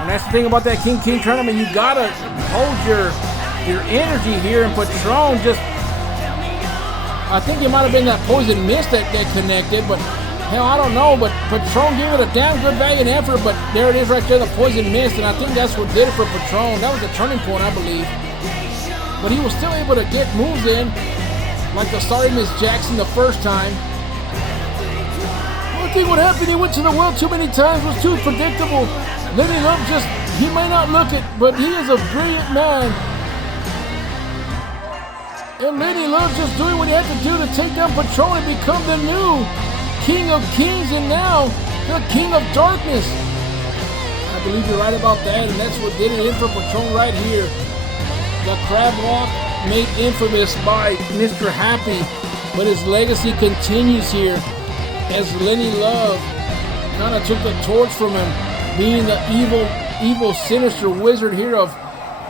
And that's the thing about that King tournament. You gotta hold your energy here, and Patron just, I think it might have been that poison mist that connected, but hell, I don't know. But Patron gave it a damn good valiant effort, but there it is right there, the poison mist, and I think that's what did it for Patron. That was the turning point, I believe. But he was still able to get moves in, like the Sorry Miss Jackson the first time. I think what happened, he went to the well too many times, was too predictable. Lenny Love just, he may not look it, but he is a brilliant man. And Lenny Love just doing what he had to do to take down Patron and become the new King of Kings, and now the King of Darkness. I believe you're right about that, and that's what did it in for Patron right here. The crab walk made infamous by Mr. Happy, but his legacy continues here as Lenny Love kind of took the torch from him, being the evil, sinister wizard here of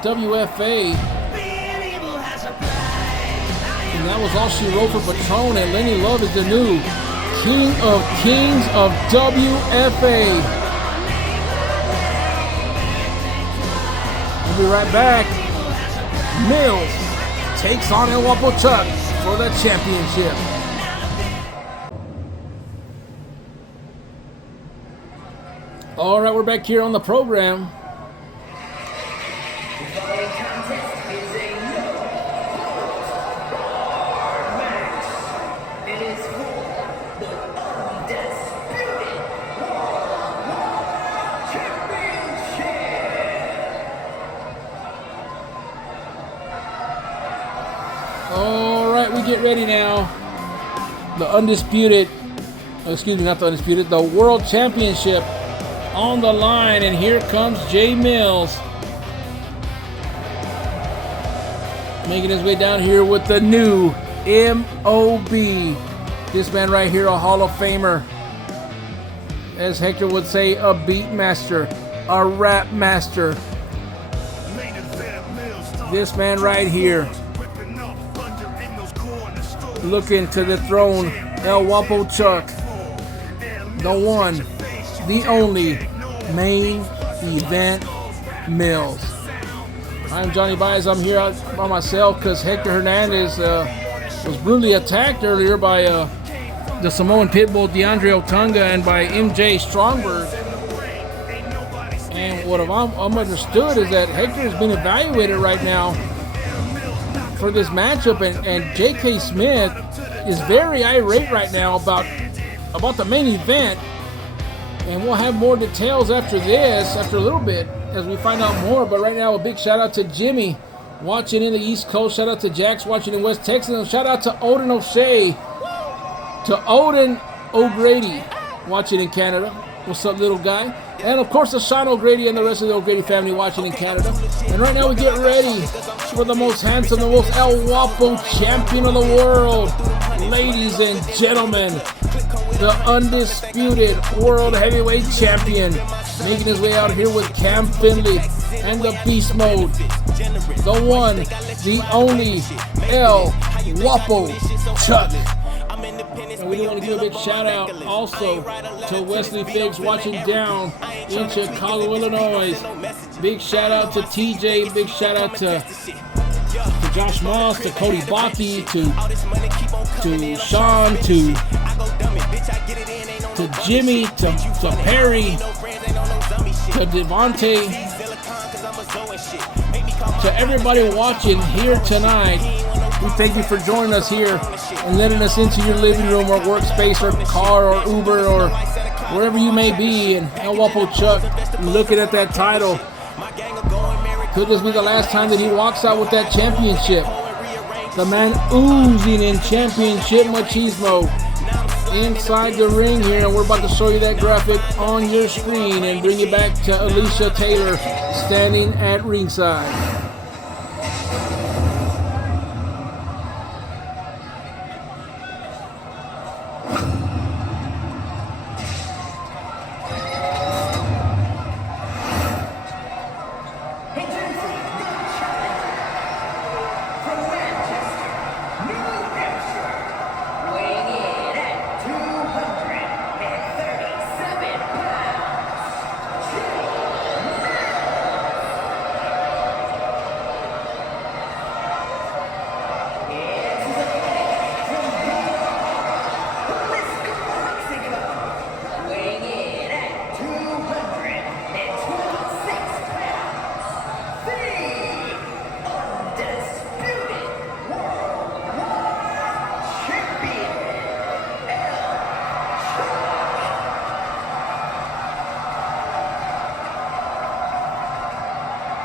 WFA. And that was all she wrote for Patron, and Lenny Love is the new King of Kings of WFA. We'll be right back. Mills takes on El Guapo Chuck for the championship. All right, we're back here on the program. All right, we get ready now. The undisputed, excuse me, not the undisputed, the World Championship on the line, and here comes Jay Mills making his way down here with the new M.O.B. This man right here, a Hall of Famer. As Hector would say, a beat master, a rap master. This man right here, looking to the throne, El Wfa Chuck, the one, the only main event Mills. I'm Johnny Baez. I'm here out by myself because Hector Hernandez was brutally attacked earlier by the Samoan Pitbull DeAndre Otunga and by MJ Strongberg. And what I'm understood is that Hector has been evaluated right now for this matchup, and J.K. Smith is very irate right now about the main event. And we'll have more details after this, after a little bit, as we find out more. But right now, a big shout out to Jimmy watching in the East Coast. Shout out to Jax watching in West Texas. And shout out to Odin O'Shea, to Odin O'Grady watching in Canada. What's up, little guy? And of course, to Sean O'Grady and the rest of the O'Grady family watching in Canada. And right now, we get ready for the most handsome, the most El Wfa champion of the world. Ladies and gentlemen, the undisputed world heavyweight champion, making his way out here with Cam Finley and the beast mode. The one, the only El Wfa Chuck. And we do want to give a big shout out also to Wesley Figgs watching down in Chicago, Illinois. Big shout out to TJ. Big shout out to Josh Moss, to Cody Baki, to Sean, to Jimmy, to Perry, to Devontae, to everybody watching here tonight. We thank you for joining us here and letting us into your living room or workspace or car or Uber or wherever you may be. And El Wfa Chuck looking at that title. Could this be the last time that he walks out with that championship? The man oozing in championship machismo inside the ring here, and we're about to show you that graphic on your screen and bring you back to Alicia Taylor standing at ringside.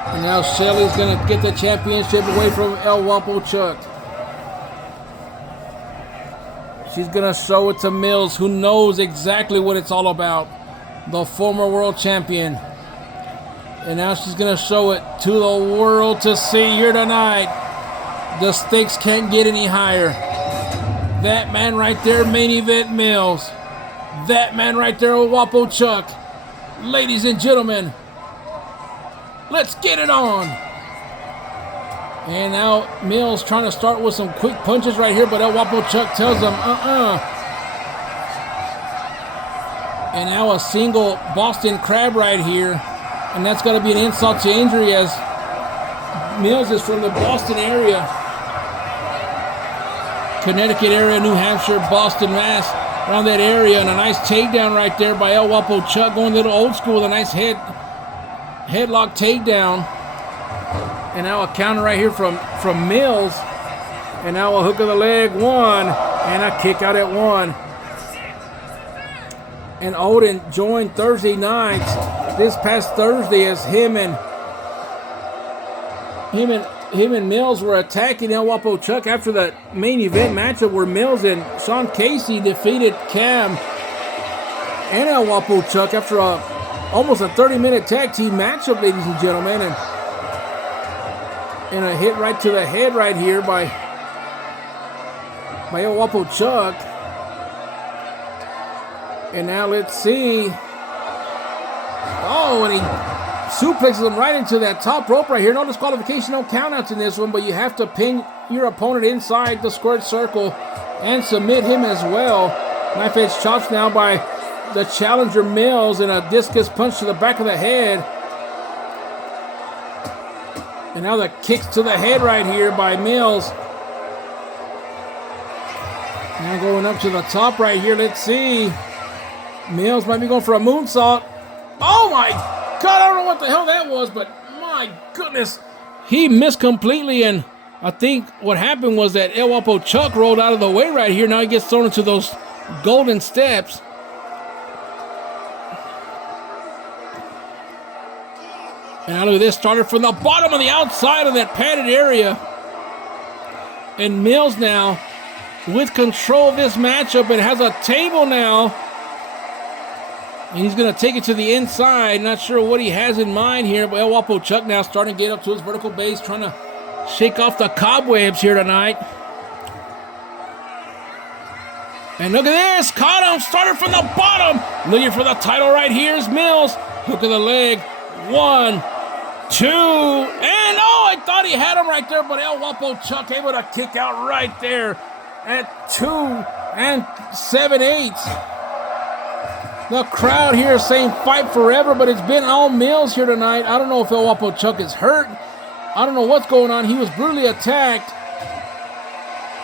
And now Shelly's going to get the championship away from El Wfa Chuck. She's going to show it to Mills, who knows exactly what it's all about. The former world champion. And now she's going to show it to the world to see here tonight. The stakes can't get any higher. That man right there, main event Mills. That man right there, El Wfa Chuck. Ladies and gentlemen, let's get it on. And now Mills trying to start with some quick punches right here, but El Wfa Chuck tells him, And now a single Boston Crab right here. And that's got to be an insult to injury, as Mills is from the Boston area. Connecticut area, New Hampshire, Boston, Mass. Around that area. And a nice takedown right there by El Wfa Chuck, going a little old school with a nice headlock takedown. And now a counter right here from Mills. And now a hook of the leg, one. And a kick out at one. And Odin joined Thursday nights this past Thursday as him and Mills were attacking El Wfa Chuck after the main event matchup where Mills and Sean Casey defeated Cam and El Wfa Chuck after almost a 30-minute tag team matchup, ladies and gentlemen. And a hit right to the head right here by El Wfa Chuck. And now let's see. Oh, and he suplexes him right into that top rope right here. No disqualification, no countouts in this one, but you have to pin your opponent inside the squared circle and submit him as well. Knife edge chops now by the challenger Mills, and a discus punch to the back of the head. And now the kicks to the head right here by Mills. Now going up to the top right here. Let's see. Mills might be going for a moonsault. Oh my God, I don't know what the hell that was, but my goodness. He missed completely, and I think what happened was that El Guapo Chuck rolled out of the way right here. Now he gets thrown into those golden steps. And now look at this, started from the bottom of the outside of that padded area. And Mills now with control of this matchup and has a table now. And he's going to take it to the inside. Not sure what he has in mind here, but El Guapo Chuck now starting to get up to his vertical base, trying to shake off the cobwebs here tonight. And look at this, caught him, started from the bottom. Looking for the title right here is Mills. Hook of the leg, 1, 2, and oh, I thought he had him right there, but El Guapo Chuck able to kick out right there at 2 7/8. The crowd here saying fight forever, but it's been all Mills here tonight. I don't know if El Guapo Chuck is hurt. I don't know what's going on. He was brutally attacked.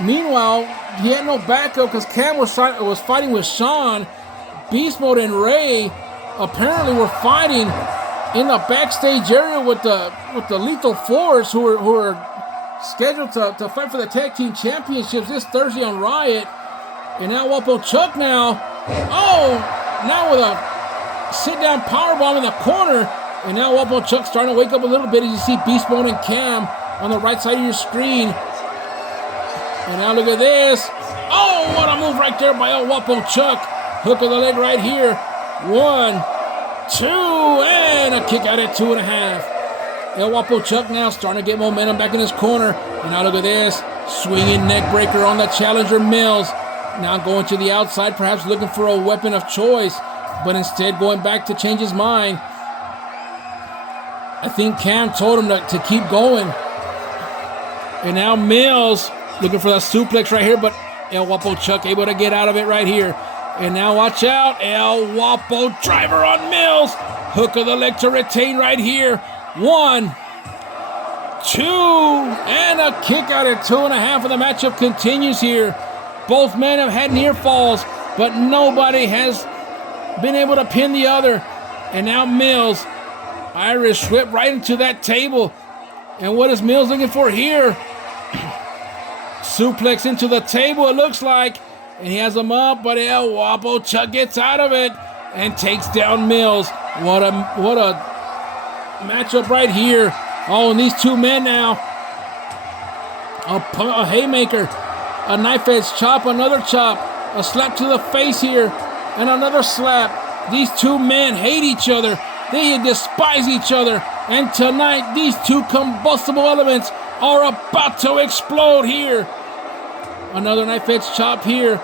Meanwhile, he had no backup because Cam was fighting with Sean. Beast Mode and Ray apparently were fighting in the backstage area with the Lethal Force, who are scheduled to fight for the Tag Team Championships this Thursday on Riot. And now Guapo Chuck now with a sit-down powerbomb in the corner. And now Guapo Chuck starting to wake up a little bit as you see Beast Mode and Cam on the right side of your screen. And now look at this. Oh, what a move right there by El Guapo Chuck. Hook of the leg right here. 1, 2, and a kick out at 2.5. El Guapo Chuck now starting to get momentum back in his corner. And now look at this. Swinging neck breaker on the challenger Mills. Now going to the outside, perhaps looking for a weapon of choice, but instead going back to change his mind. I think Cam told him to keep going. And now Mills looking for the suplex right here, but El Guapo Chuck able to get out of it right here. And now watch out, El Guapo driver on Mills. Hook of the leg to retain right here. 1, 2, and a kick out at 2.5, and the matchup continues here. Both men have had near falls, but nobody has been able to pin the other. And now Mills, Irish whip right into that table. And what is Mills looking for here? Suplex into the table, it looks like. And he has him up, but El Guapo Chuck gets out of it and takes down Mills. What a matchup right here. Oh, and these two men now. A haymaker, a knife edge chop, another chop, a slap to the face here, and another slap. These two men hate each other. They despise each other. And tonight, these two combustible elements are about to explode here. Another knife edge chop here.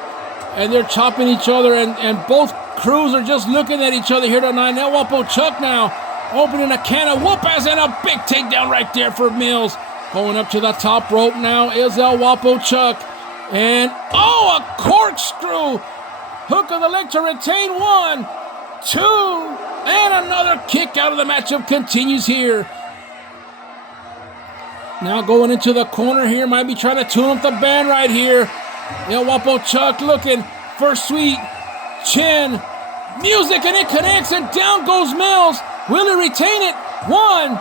And they're chopping each other. And both crews are just looking at each other here tonight. El Guapo Chuck now opening a can of whoop-ass and a big takedown right there for Mills. Going up to the top rope now is El Guapo Chuck. And, oh, a corkscrew. Hook of the leg to retain. 1, 2, and another kick out of the matchup continues here. Now going into the corner here, might be trying to tune up the band right here. El Guapo Chuck looking for sweet chin music, and it connects, and down goes Mills. Will he retain it? 1,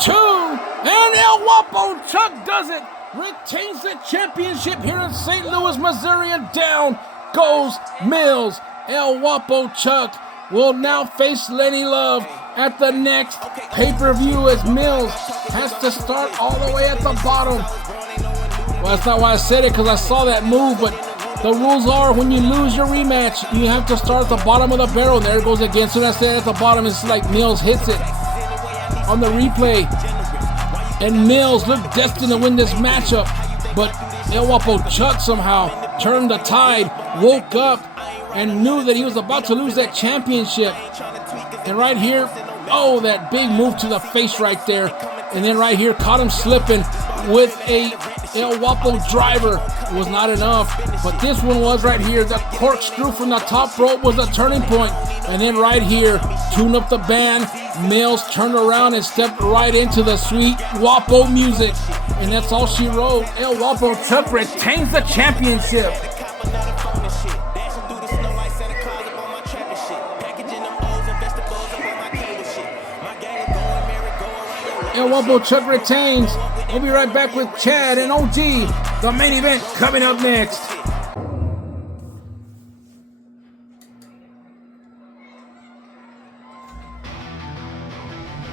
2, and El Guapo Chuck does it. Retains the championship here in St. Louis, Missouri, and down goes Mills. El Guapo Chuck will now face Lenny Love at the next pay-per-view as Mills has to start all the way at the bottom. Well, that's not why I said it, because I saw that move, but the rules are when you lose your rematch, you have to start at the bottom of the barrel. And there it goes again. So that's it at the bottom. It's like Mills hits it on the replay. And Mills looked destined to win this matchup, but El Guapo Chuck somehow turned the tide, woke up, and knew that he was about to lose that championship. And right here, Oh, that big move to the face right there. And then right here, caught him slipping with a El Wfa driver. It was not enough, but this one was right here. The corkscrew from the top rope was a turning point. And then right here, tune up the band. Mills turned around and stepped right into the sweet Wfa music. And that's all she wrote. El Wfa Chuck retains the championship. El Wfa Chuck retains. We'll be right back with Chad and OG. The main event coming up next.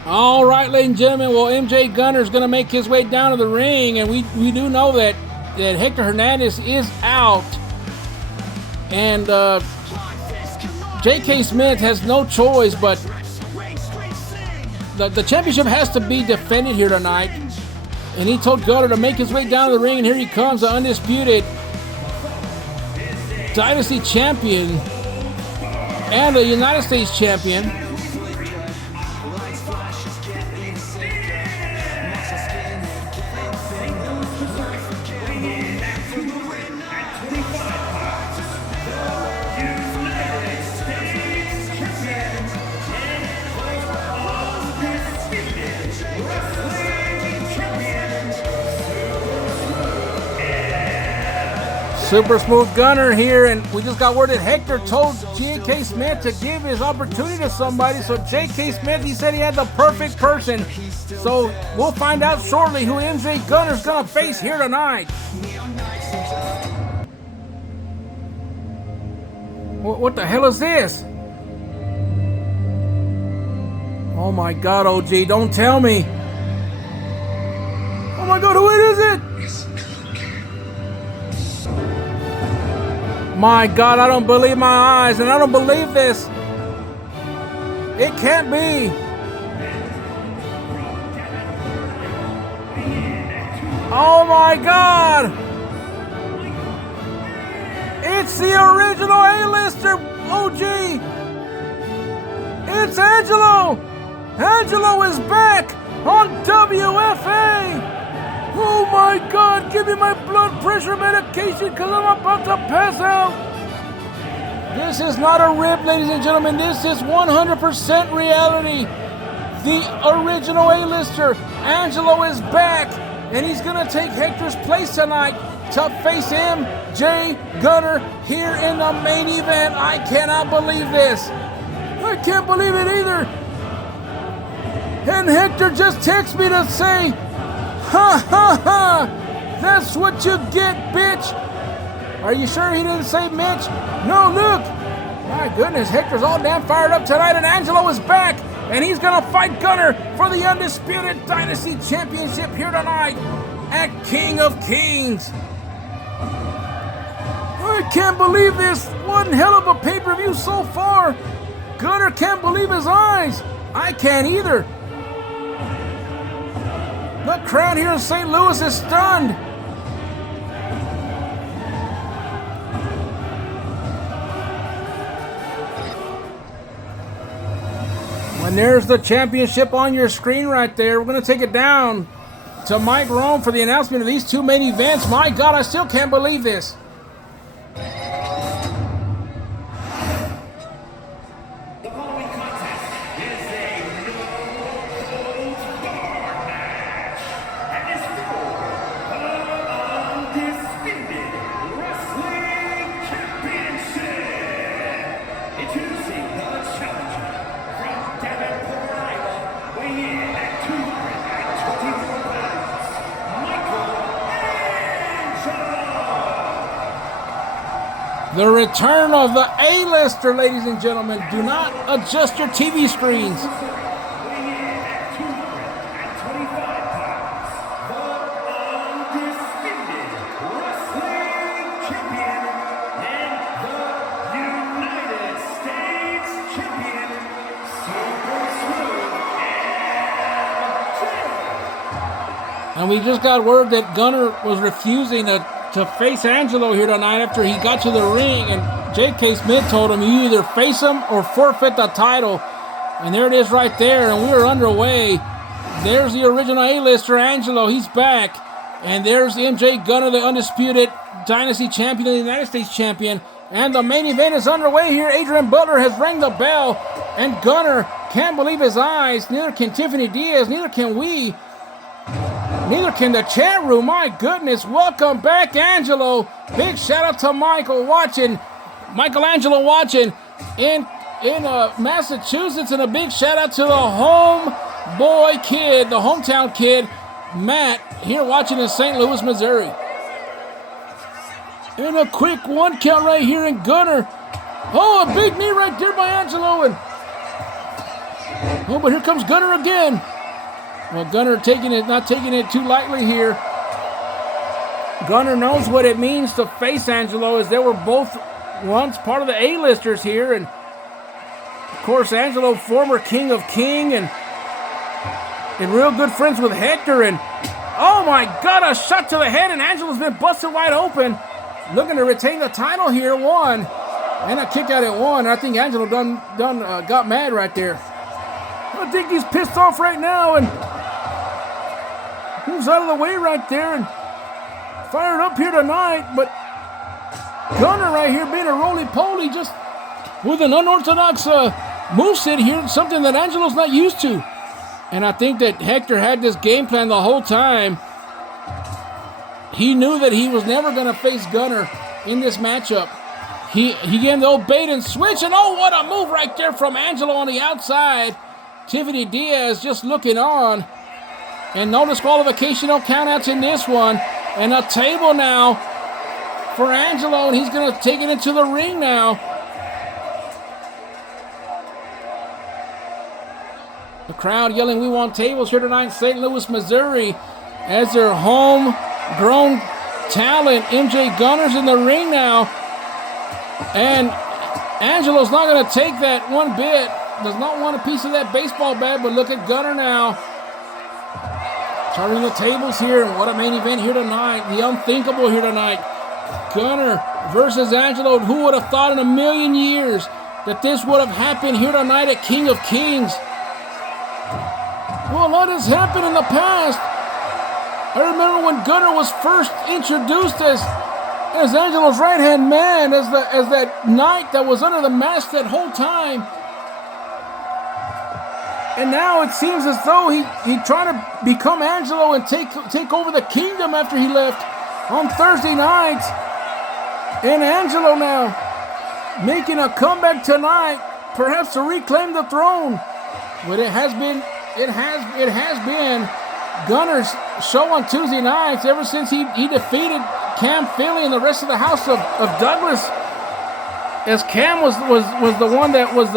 All right, ladies and gentlemen. Well, MJ Gunner's going to make his way down to the ring, and we do know that Hector Hernandez is out, and J.K. Smith has no choice, but the championship has to be defended here tonight. And he told Gunner to make his way down to the ring, and here he comes, the undisputed Dynasty champion and the United States champion. Super smooth Gunner here, and we just got word that Hector told J.K. Smith to give his opportunity to somebody. So J.K. Smith, he said he had the perfect person. So we'll find out shortly who MJ Gunner's gonna face here tonight. What the hell is this? Oh my God, OG, don't tell me. Oh my God, who is it? My God, I don't believe my eyes, and I don't believe this. It can't be. Oh my God. It's the original A-lister, OG. It's Angelo. Angelo is back on WFA. Oh my God, give me my blood pressure medication because I'm about to pass out. This is not a rib, ladies and gentlemen. This is 100% reality. The original A-lister, Angelo, is back, and he's going to take Hector's place tonight to face MJ Gunner here in the main event. I cannot believe this. I can't believe it either. And Hector just texted me to say, ha ha ha! That's what you get, bitch! Are you sure he didn't say Mitch? No, look! My goodness, Hector's all damn fired up tonight, and Angelo is back, and he's gonna fight Gunner for the undisputed Dynasty Championship here tonight at King of Kings. I can't believe this! One hell of a pay-per-view so far! Gunner can't believe his eyes! I can't either! The crowd here in St. Louis is stunned. And there's the championship on your screen right there. We're going to take it down to Mike Rome for the announcement of these two main events. My God, I still can't believe this. The return of the A-lister, ladies and gentlemen. Do not adjust your TV screens. And we just got word that Gunner was refusing to face Angelo here tonight after he got to the ring, and J.K. Smith told him, you either face him or forfeit the title. And there it is right there, and we're underway. There's the original A-lister, Angelo. He's back. And there's MJ Gunner, the undisputed Dynasty champion and the United States champion. And the main event is underway here. Adrian Butler has rang the bell, and Gunner can't believe his eyes. Neither can Tiffany Diaz. Neither can we. Neither can the chat room. My goodness. Welcome back, Angelo. Big shout out to Michelangelo watching in Massachusetts, and a big shout out to the homeboy kid, the hometown kid, Matt, here watching in St. Louis, Missouri. And a quick one count right here in Gunner. Oh, a big knee right there by Angelo. But here comes Gunner again. Well, Gunner not taking it too lightly here. Gunner knows what it means to face Angelo, as they were both once part of the A-listers here. And of course, Angelo, former King of King, and real good friends with Hector. And oh my God, a shot to the head, and Angelo's been busted wide open. Looking to retain the title here, one. And a kick out at one. I think Angelo got mad right there. I think he's pissed off right now, and moves out of the way right there and fired up here tonight. But Gunner right here being a roly-poly, just with an unorthodox moveset here, something that Angelo's not used to. And I think that Hector had this game plan the whole time. He knew that he was never going to face Gunner in this matchup. He gave the old bait and switch, and oh, what a move right there from Angelo on the outside. Tiffany Diaz just looking on. And no disqualification, no countouts in this one. And a table now for Angelo, and he's going to take it into the ring now. The crowd yelling, "We want tables" here tonight in St. Louis, Missouri, as their homegrown talent, MJ Gunner's in the ring now. And Angelo's not going to take that one bit. Does not want a piece of that baseball bat, but look at Gunner now. Turning the tables here, and what a main event here tonight. The unthinkable here tonight. Gunner versus Angelo. Who would have thought in a million years that this would have happened here tonight at King of Kings? Well, a lot has happened in the past. I remember when Gunner was first introduced as Angelo's right-hand man, as that knight that was under the mask that whole time. And now it seems as though he trying to become Angelo and take over the kingdom after he left on Thursday night. And Angelo now making a comeback tonight, perhaps to reclaim the throne. But it has been Gunner's show on Tuesday nights ever since he defeated Cam Philly and the rest of the House of Douglas. As Cam was the one that was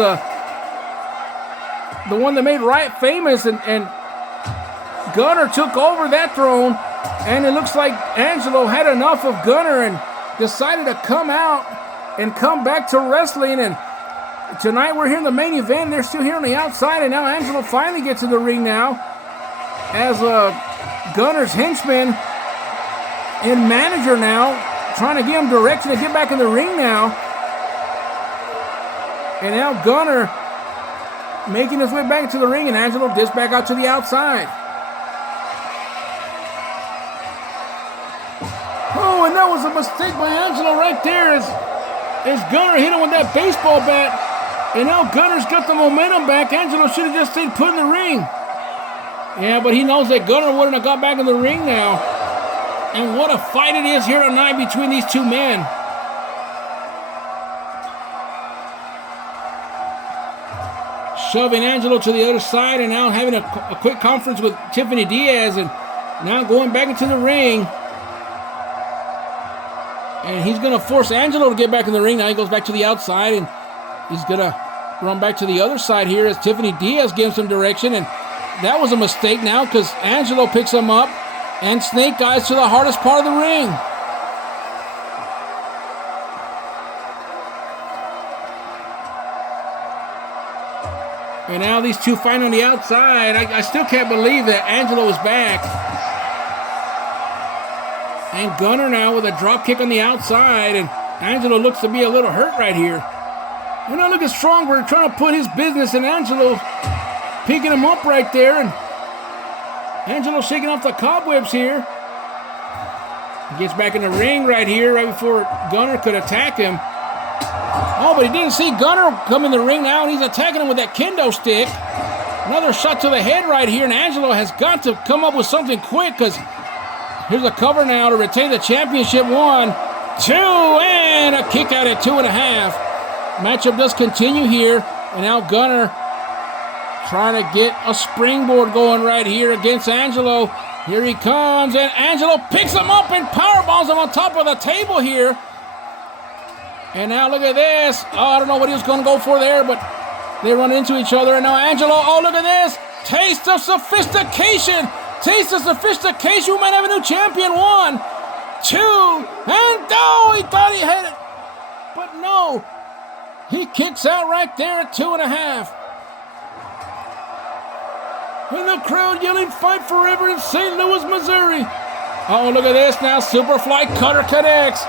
the one that made Riot famous, and Gunner took over that throne, and it looks like Angelo had enough of Gunner and decided to come out and come back to wrestling. And tonight we're here in the main event. They're still here on the outside, and now Angelo finally gets in the ring now as Gunner's henchman and manager now, trying to give him direction to get back in the ring now. And now Gunner making his way back into the ring, and Angelo dished back out to the outside. Oh, and that was a mistake by Angelo right there as Gunner hit him with that baseball bat. And now Gunner's got the momentum back. Angelo should have just stayed put in the ring. Yeah, but he knows that Gunner wouldn't have got back in the ring now. And what a fight it is here tonight between these two men. Shoving Angelo to the other side, and now having a quick conference with Tiffany Diaz, and now going back into the ring. And he's going to force Angelo to get back in the ring. Now he goes back to the outside, and he's going to run back to the other side here as Tiffany Diaz gives him direction. And that was a mistake now, because Angelo picks him up and snake eyes to the hardest part of the ring. And now these two fighting on the outside. I still can't believe that Angelo is back. And Gunner now with a drop kick on the outside. And Angelo looks to be a little hurt right here. And now look at Strongberg trying to put his business in Angelo, picking him up right there. And Angelo shaking off the cobwebs here. He gets back in the ring right here, right before Gunner could attack him. Oh, but he didn't see Gunner come in the ring now, and he's attacking him with that kendo stick. Another shot to the head right here, and Angelo has got to come up with something quick, because here's a cover now to retain the championship. 1, 2, and a kick out at 2.5. Matchup does continue here, and now Gunner trying to get a springboard going right here against Angelo. Here he comes, and Angelo picks him up and powerbombs him on top of the table here. And now look at this. Oh, I don't know what he was going to go for there, but they run into each other. And now Angelo, oh, look at this. Taste of sophistication. Taste of sophistication. We might have a new champion. 1, 2, and oh, he thought he had it. But no. He kicks out right there at 2.5. And the crowd yelling, "Fight forever" in St. Louis, Missouri. Oh, look at this now. Superfly cutter connects.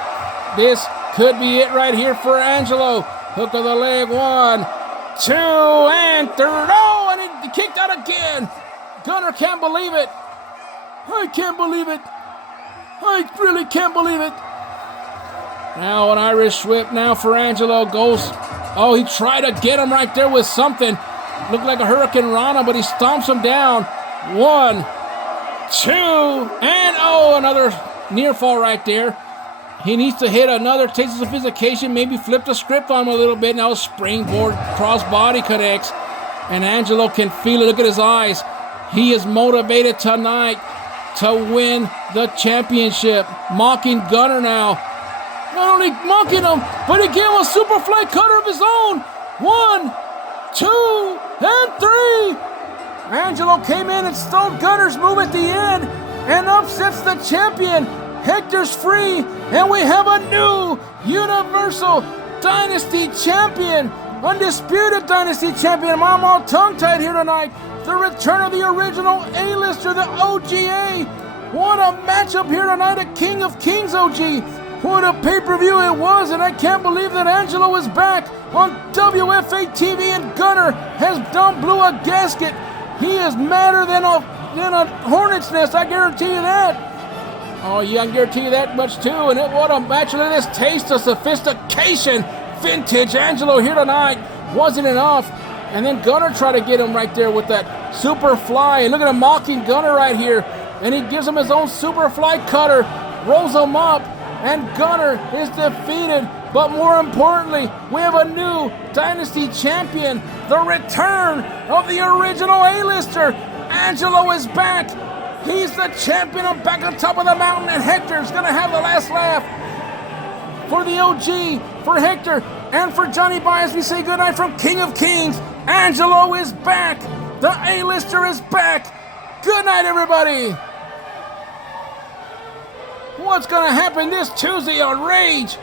This could be it right here for Angelo. Hook of the leg. 1, 2, and 3. Oh, and he kicked out again. Gunner can't believe it. I can't believe it. I really can't believe it. Now an Irish whip now for Angelo. Goes. Oh, he tried to get him right there with something. Looked like a Hurricane Rana, but he stomps him down. 1, 2, and oh, another near fall right there. He needs to hit another taste of sophistication, maybe flip the script on him a little bit. Now springboard crossbody connects, and Angelo can feel it. Look at his eyes. He is motivated tonight to win the championship. Mocking Gunner now. Not only mocking him, but he gave him a superfly cutter of his own. 1, 2, and 3. Angelo came in and stole Gunner's move at the end and upsets the champion. Hector's free, and we have a new Universal Dynasty Champion. Undisputed Dynasty Champion. I'm all tongue-tied here tonight. The return of the original A-lister, the OGA. What a matchup here tonight at King of Kings OG. What a pay-per-view it was, and I can't believe that Angelo is back on WFA TV, and Gunner has blew a gasket. He is madder than a hornet's nest, I guarantee you that. Oh, yeah, I can guarantee you that much too. And what a match of this. Taste of sophistication. Vintage Angelo here tonight. Wasn't enough. And then Gunner tried to get him right there with that super fly. And look at him mocking Gunner right here. And he gives him his own super fly cutter. Rolls him up. And Gunner is defeated. But more importantly, we have a new Dynasty Champion. The return of the original A-lister. Angelo is back. He's the champion. I'm back on top of the mountain, and Hector's going to have the last laugh. For the OG, for Hector, and for Johnny Bias, we say goodnight from King of Kings. Angelo is back. The A-lister is back. Good night, everybody. What's going to happen this Tuesday on Rage?